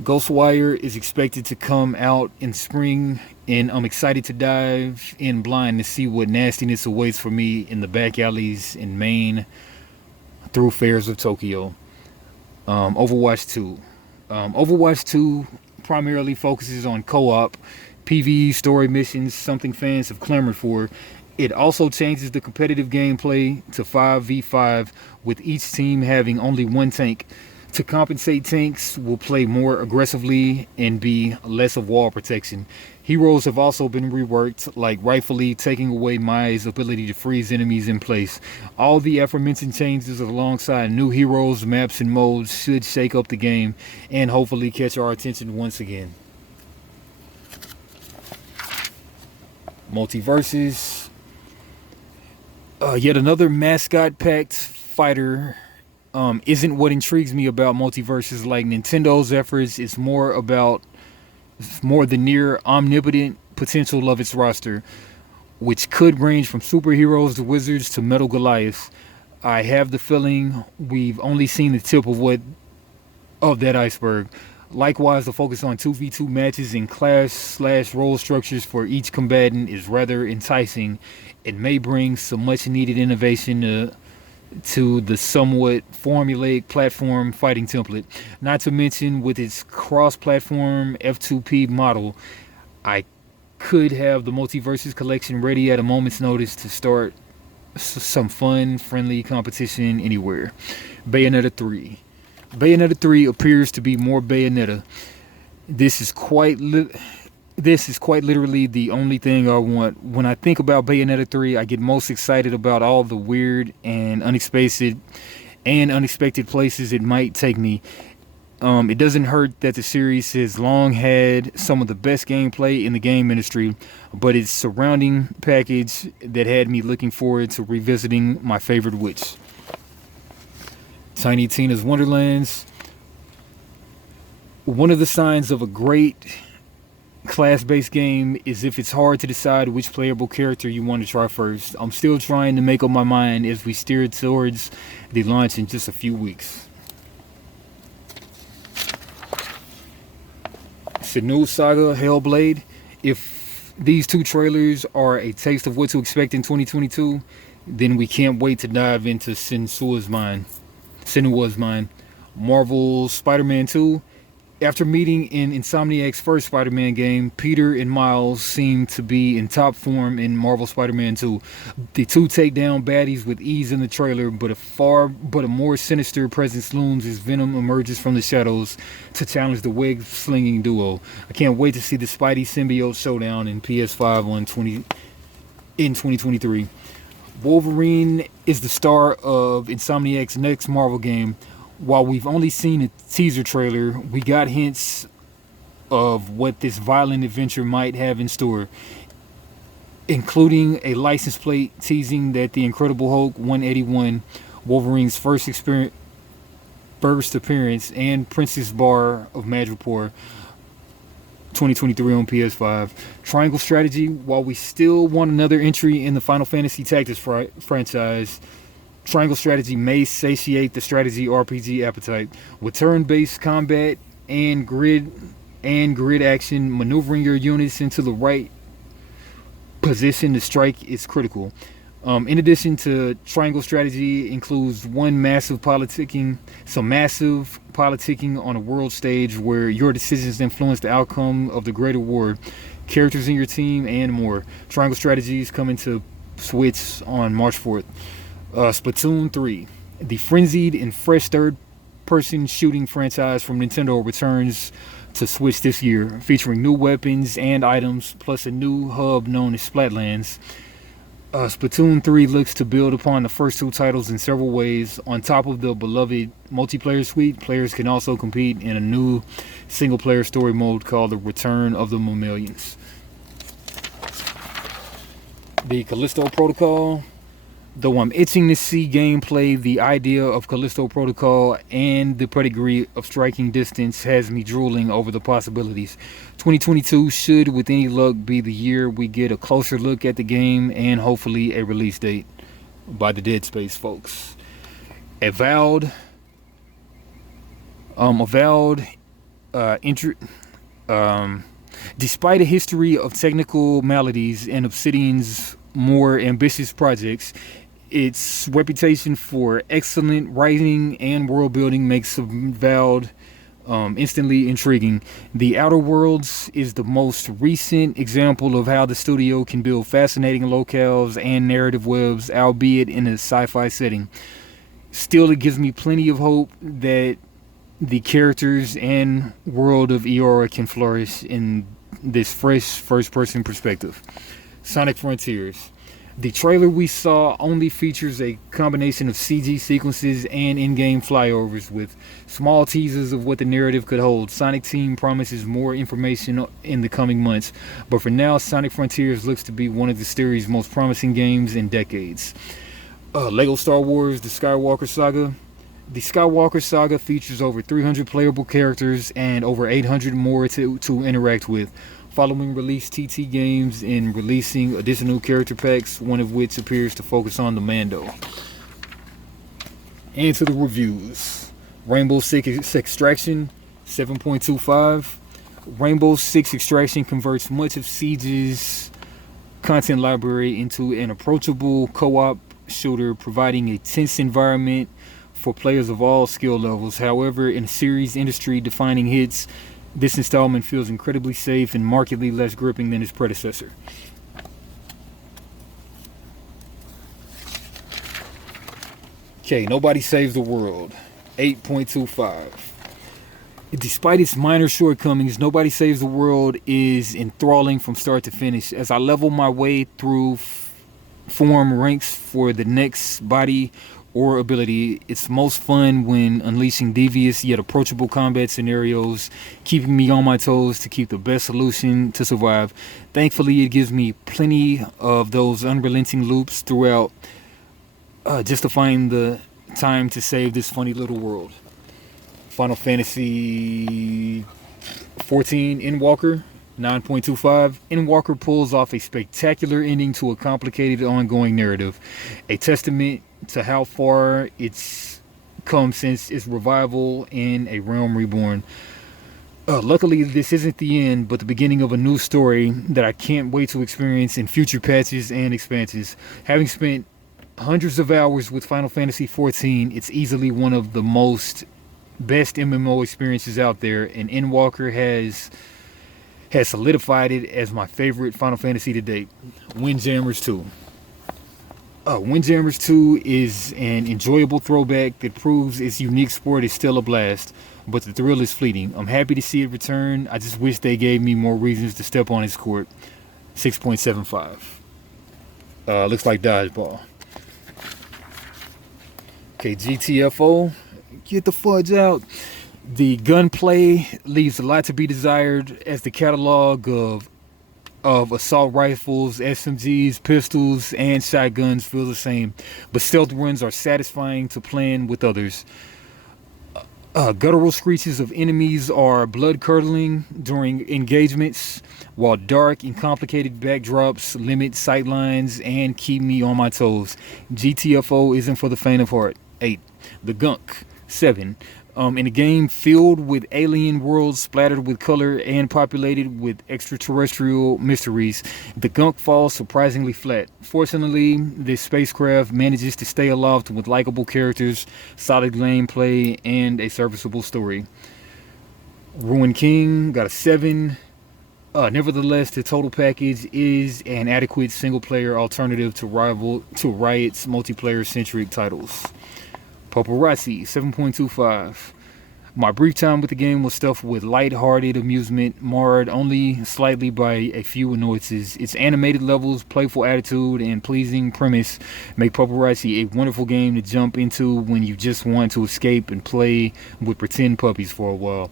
Ghostwire is expected to come out in spring, and I'm excited to dive in blind to see what nastiness awaits for me in the back alleys and main thoroughfares of Tokyo. Overwatch 2. Overwatch 2 primarily focuses on co-op, PvE story missions, something fans have clamored for. It also changes the competitive gameplay to 5v5, with each team having only one tank. To compensate, tanks will play more aggressively and be less of wall protection. Heroes have also been reworked, like rightfully taking away Mai's ability to freeze enemies in place. All the aforementioned changes alongside new heroes, maps, and modes should shake up the game and hopefully catch our attention once again. Multiverses. Yet another mascot-packed fighter isn't what intrigues me about Multiverses. Like Nintendo's efforts, it's more the near omnipotent potential of its roster, which could range from superheroes to wizards to metal Goliaths. I have the feeling we've only seen the tip of that iceberg. Likewise, the focus on 2v2 matches and class/role structures for each combatant is rather enticing and may bring some much needed innovation to the somewhat formulaic platform fighting template. Not to mention, with its cross-platform F2P model, I could have the Multiverses collection ready at a moment's notice to start some fun, friendly competition anywhere. Bayonetta 3. Bayonetta 3 appears to be more Bayonetta. This is quite literally the only thing I want. When I think about Bayonetta 3, I get most excited about all the weird and unexpected places it might take me. It doesn't hurt that the series has long had some of the best gameplay in the game industry, but its surrounding package that had me looking forward to revisiting my favorite witch. Tiny Tina's Wonderlands. One of the signs of a great class-based game is if it's hard to decide which playable character you want to try first. I'm still trying to make up my mind as we steer towards the launch in just a few weeks. Senua's Saga, Hellblade. If these two trailers are a taste of what to expect in 2022, then we can't wait to dive into Senua's mind. Marvel's Spider-Man 2. After meeting in Insomniac's first Spider-Man game, Peter and Miles seem to be in top form in Marvel Spider-Man 2. The two take down baddies with ease in the trailer, but a more sinister presence looms as Venom emerges from the shadows to challenge the web-slinging duo. I can't wait to see the Spidey symbiote showdown in PS5 in 2023. Wolverine is the star of Insomniac's next Marvel game. While we've only seen a teaser trailer, we got hints of what this violent adventure might have in store, including a license plate teasing that the Incredible Hulk 181, Wolverine's first appearance, and Princess Bar of Madripoor 2023 on PS5. Triangle Strategy. While we still want another entry in the Final Fantasy Tactics franchise, Triangle Strategy may satiate the strategy RPG appetite. With turn-based combat and grid action, maneuvering your units into the right position to strike is critical. In addition to Triangle Strategy, includes some massive politicking on a world stage where your decisions influence the outcome of the greater war, characters in your team, and more. Triangle Strategy is coming to Switch on March 4th. Splatoon 3. The frenzied and fresh third-person shooting franchise from Nintendo returns to Switch this year, featuring new weapons and items, plus a new hub known as Splatlands. Splatoon 3 looks to build upon the first two titles in several ways. On top of the beloved multiplayer suite, players can also compete in a new single-player story mode called The Return of the Mammalians. The Callisto Protocol. Though I'm itching to see gameplay, the idea of Callisto Protocol and the pedigree of Striking Distance has me drooling over the possibilities. 2022 should, with any luck, be the year we get a closer look at the game and hopefully a release date by the Dead Space folks. Despite a history of technical maladies and Obsidian's more ambitious projects, its reputation for excellent writing and world building makes Avowed instantly intriguing. The Outer Worlds is the most recent example of how the studio can build fascinating locales and narrative webs, albeit in a sci-fi setting. Still, it gives me plenty of hope that the characters and world of Eora can flourish in this fresh first-person perspective. Sonic Frontiers. The trailer we saw only features a combination of CG sequences and in-game flyovers with small teasers of what the narrative could hold. Sonic Team promises more information in the coming months, but for now, Sonic Frontiers looks to be one of the series' most promising games in decades. Lego Star Wars: The Skywalker Saga. The Skywalker Saga features over 300 playable characters and over 800 more to interact with. Following release TT Games in releasing additional character packs, one of which appears to focus on the Mando. And to the reviews. Rainbow Six Extraction. 7.25. Rainbow Six Extraction converts much of Siege's content library into an approachable co-op shooter, providing a tense environment for players of all skill levels. However, in a series industry-defining hits, this installment feels incredibly safe and markedly less gripping than its predecessor. Okay, Nobody Saves the World. 8.25. Despite its minor shortcomings, Nobody Saves the World is enthralling from start to finish. As I level my way through form ranks for the next body or ability, it's most fun when unleashing devious yet approachable combat scenarios, keeping me on my toes to keep the best solution to survive. Thankfully, it gives me plenty of those unrelenting loops throughout, just to find the time to save this funny little world. Final Fantasy XIV Endwalker, 9.25. Endwalker pulls off a spectacular ending to a complicated ongoing narrative, a testament to how far it's come since its revival in A Realm Reborn. Luckily, this isn't the end, but the beginning of a new story that I can't wait to experience in future patches and expansions. Having spent hundreds of hours with Final Fantasy XIV, it's easily one of the best MMO experiences out there, and Endwalker has solidified it as my favorite Final Fantasy to date. Windjammers 2. Windjammers 2 is an enjoyable throwback that proves its unique sport is still a blast, but the thrill is fleeting. I'm happy to see it return. I just wish they gave me more reasons to step on its court. 6.75. Looks like dodgeball. Okay, GTFO. Get the fudge out. The gunplay leaves a lot to be desired, as the catalog of assault rifles, SMGs, pistols, and shotguns feel the same, but stealth runs are satisfying to plan with others. Guttural screeches of enemies are blood-curdling during engagements, while dark and complicated backdrops limit sightlines and keep me on my toes. GTFO isn't for the faint of heart. 8. The Gunk. 7. In a game filled with alien worlds splattered with color and populated with extraterrestrial mysteries, the Gunk falls surprisingly flat. Fortunately, this spacecraft manages to stay aloft with likable characters, solid gameplay, and a serviceable story. Ruin King got a 7. Nevertheless, the total package is an adequate single-player alternative to Riot's multiplayer-centric titles. Paparazzi, 7.25. My brief time with the game was stuffed with light-hearted amusement, marred only slightly by a few annoyances. Its animated levels, playful attitude, and pleasing premise make Paparazzi a wonderful game to jump into when you just want to escape and play with pretend puppies for a while.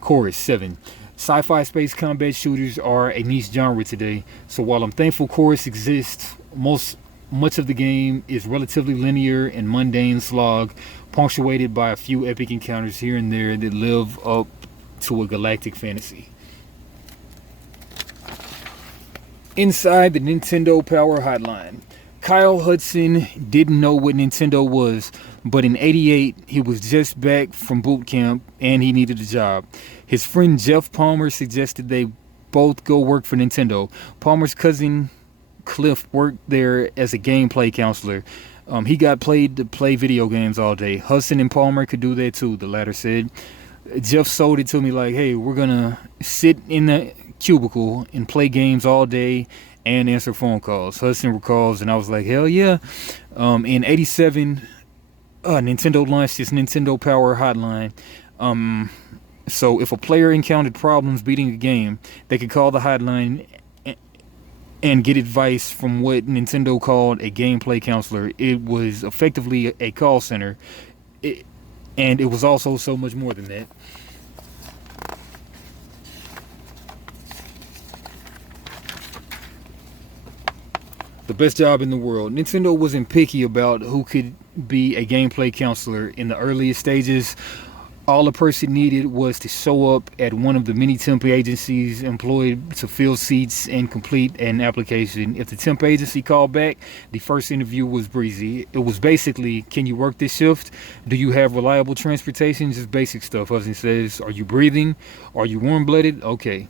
Chorus, 7. Sci-fi space combat shooters are a niche genre today, so while I'm thankful Chorus exists, much of the game is relatively linear and mundane slog, punctuated by a few epic encounters here and there that live up to a galactic fantasy. Inside the Nintendo Power Hotline. Kyle Hudson didn't know what Nintendo was, but in '88 he was just back from boot camp and he needed a job. His friend Jeff Palmer suggested they both go work for Nintendo. Palmer's cousin Cliff worked there as a gameplay counselor. He got paid to play video games all day. Hudson and Palmer could do that too, the latter said. Jeff sold it to me like, hey, we're gonna sit in the cubicle and play games all day and answer phone calls. Hudson recalls, and I was like, hell yeah. In '87, Nintendo launched this Nintendo Power Hotline. So if a player encountered problems beating a game, they could call the hotline and get advice from what Nintendo called a gameplay counselor. It was effectively a call center, and it was also so much more than that. The best job in the world. Nintendo wasn't picky about who could be a gameplay counselor. In the earliest stages, All a person needed was to show up at one of the many temp agencies employed to fill seats and complete an application. If the temp agency called back, the first interview was breezy. It was basically, can you work this shift? Do you have reliable transportation? Just basic stuff. Husband says, are you breathing? Are you warm-blooded? Okay.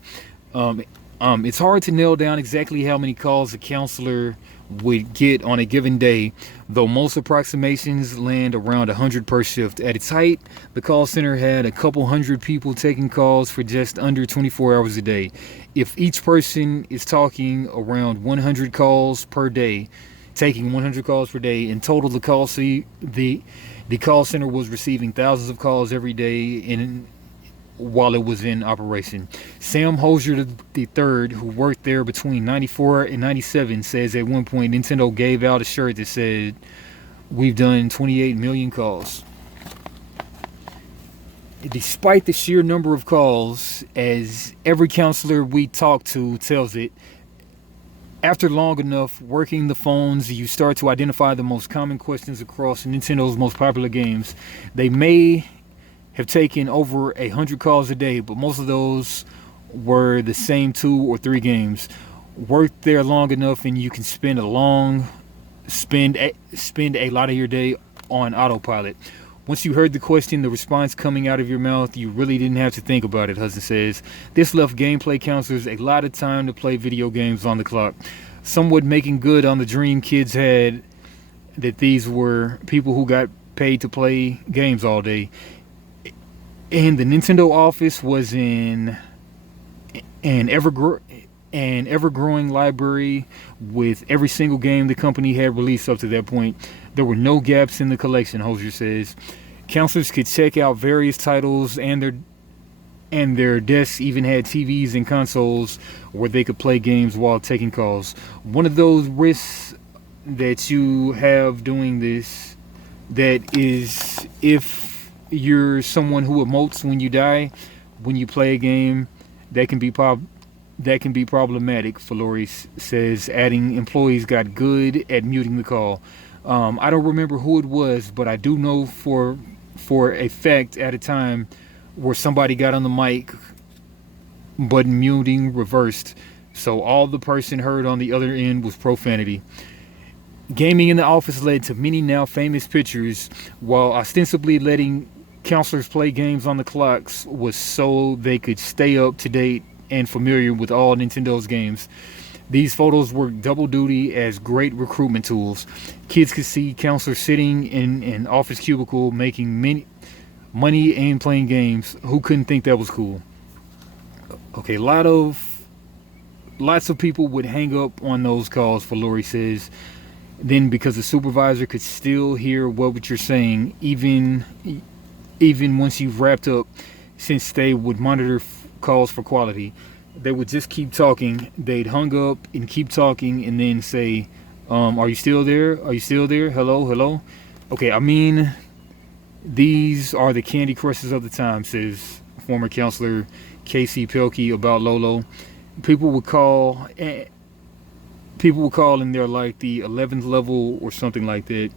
It's hard to nail down exactly how many calls a counselor would get on a given day, though most approximations land around 100 per shift. At its height, the call center had a couple hundred people taking calls for just under 24 hours a day. If each person is taking around 100 calls per day, in total the call center was receiving thousands of calls every day while it was in operation. Sam Hosier III, who worked there between 94 and 97, says at one point Nintendo gave out a shirt that said, "We've done 28 million calls." Despite the sheer number of calls, as every counselor we talk to tells it, after long enough working the phones, you start to identify the most common questions across Nintendo's most popular games. They may have taken over 100 calls a day, but most of those were the same 2 or 3 games. Work there long enough and you can spend a lot of your day on autopilot. Once you heard the question, the response coming out of your mouth, you really didn't have to think about it, Hudson says. This left gameplay counselors a lot of time to play video games on the clock, somewhat making good on the dream kids had that these were people who got paid to play games all day. And the Nintendo office was in an ever-growing library with every single game the company had released up to that point. There were no gaps in the collection, Hosier says. Counselors could check out various titles, and their desks even had TVs and consoles where they could play games while taking calls. One of those risks that you have doing this, that is, if you're someone who emotes when you die, when you play a game, that can be problematic, Filori says, adding employees got good at muting the call. I don't remember who it was, but I do know for a fact at a time where somebody got on the mic, but muting reversed, so all the person heard on the other end was profanity. Gaming in the office led to many now famous pictures, while ostensibly letting counselors play games on the clocks was so they could stay up to date and familiar with all Nintendo's games. These photos worked double duty as great recruitment tools. Kids could see counselors sitting in an office cubicle making money and playing games. Who couldn't think that was cool? Okay, lots of people would hang up on those calls, Filori says. Then, because the supervisor could still hear what you're saying, even once you've wrapped up, since they would monitor calls for quality, they would just keep talking. They'd hung up and keep talking and then say, are you still there? Are you still there? Hello? Okay, I mean, these are the candy crushes of the time, says former counselor Casey Pelkey about Lolo. People would call and they're like the 11th level or something like that.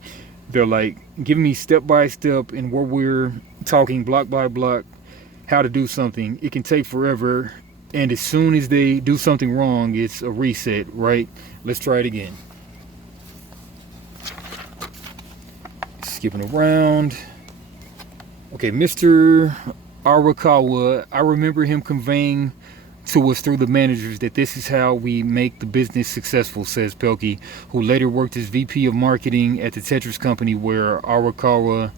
They're like, give me step by step and where we're talking block by block how to do something. It can take forever, and as soon as they do something wrong, it's a reset, right? Let's try it again. Skipping around. Okay, Mr. Arakawa, I remember him conveying to us through the managers that this is how we make the business successful, says Pelkey, who later worked as VP of marketing at the Tetris company where Arakawa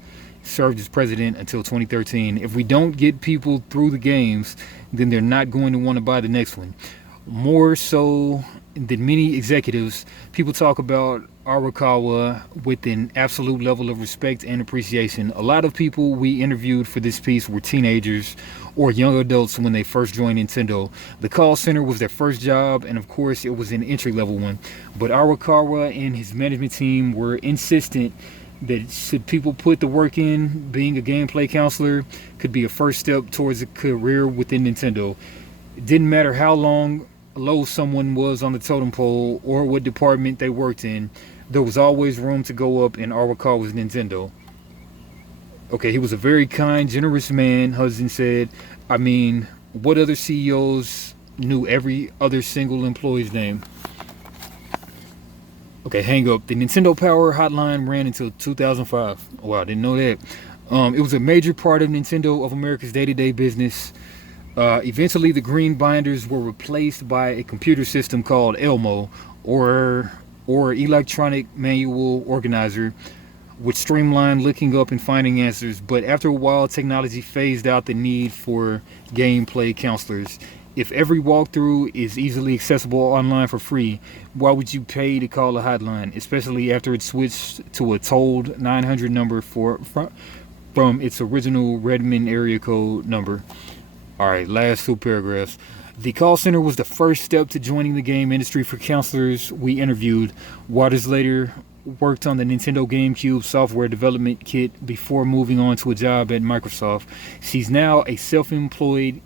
served as president until 2013. If we don't get people through the games, then they're not going to want to buy the next one. More so than many executives, people talk about Arakawa with an absolute level of respect and appreciation. A lot of people we interviewed for this piece were teenagers or young adults when they first joined Nintendo. The call center was their first job, and of course it was an entry-level one. But Arakawa and his management team were insistent that should people put the work in, being a gameplay counselor could be a first step towards a career within Nintendo. It didn't matter how low someone was on the totem pole or what department they worked in, there was always room to go up in Arakawa's Nintendo. Okay, he was a very kind, generous man, Hudson said. I mean, what other CEOs knew every other single employee's name? Okay, hang up. The Nintendo Power Hotline ran until 2005. Oh, wow, didn't know that. It was a major part of Nintendo of America's day-to-day business. Eventually, the green binders were replaced by a computer system called ELMO, or Electronic Manual Organizer, which streamlined looking up and finding answers. But after a while, technology phased out the need for gameplay counselors. If every walkthrough is easily accessible online for free, why would you pay to call a hotline, especially after it switched to a tolled 900 number from its original Redmond area code number? All right, last two paragraphs. The call center was the first step to joining the game industry for counselors we interviewed. Waters later worked on the Nintendo GameCube software development kit before moving on to a job at Microsoft. She's now a self-employed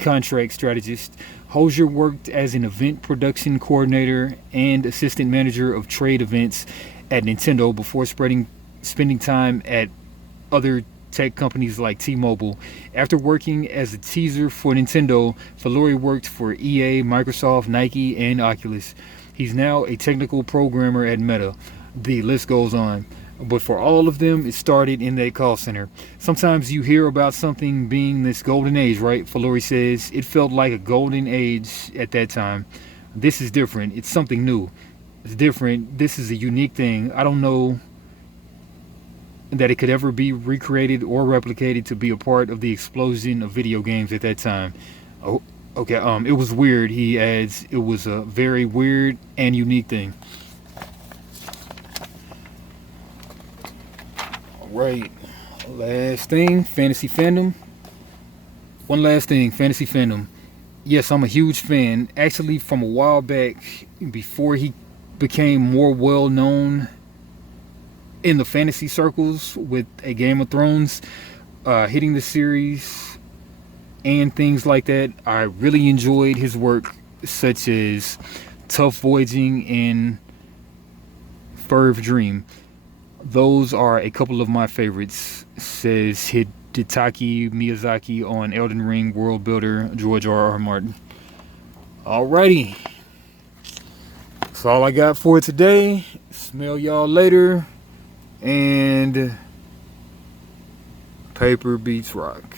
contract strategist. Hosier worked as an event production coordinator and assistant manager of trade events at Nintendo before spending time at other tech companies like T-Mobile. After working as a teaser for Nintendo, Filori worked for EA, Microsoft, Nike, and Oculus. He's now a technical programmer at Meta. The list goes on. But for all of them, it started in that call center. Sometimes you hear about something being this golden age, right? Filori says it felt like a golden age at that time. This is different. It's something new. It's different. This is a unique thing. I don't know that it could ever be recreated or replicated to be a part of the explosion of video games at that time. Oh, okay. It was weird. He adds, it was a very weird and unique thing. Right, last thing, fantasy fandom. One last thing, fantasy fandom. Yes, I'm a huge fan. Actually, from a while back, before he became more well known in the fantasy circles with a Game of Thrones, hitting the series and things like that. I really enjoyed his work, such as Tough Voyaging and Ferv Dream. Those are a couple of my favorites, says Hidetaki Miyazaki on Elden Ring world builder George R.R. Martin. Alrighty. That's all I got for today. Smell y'all later. And paper beats rock.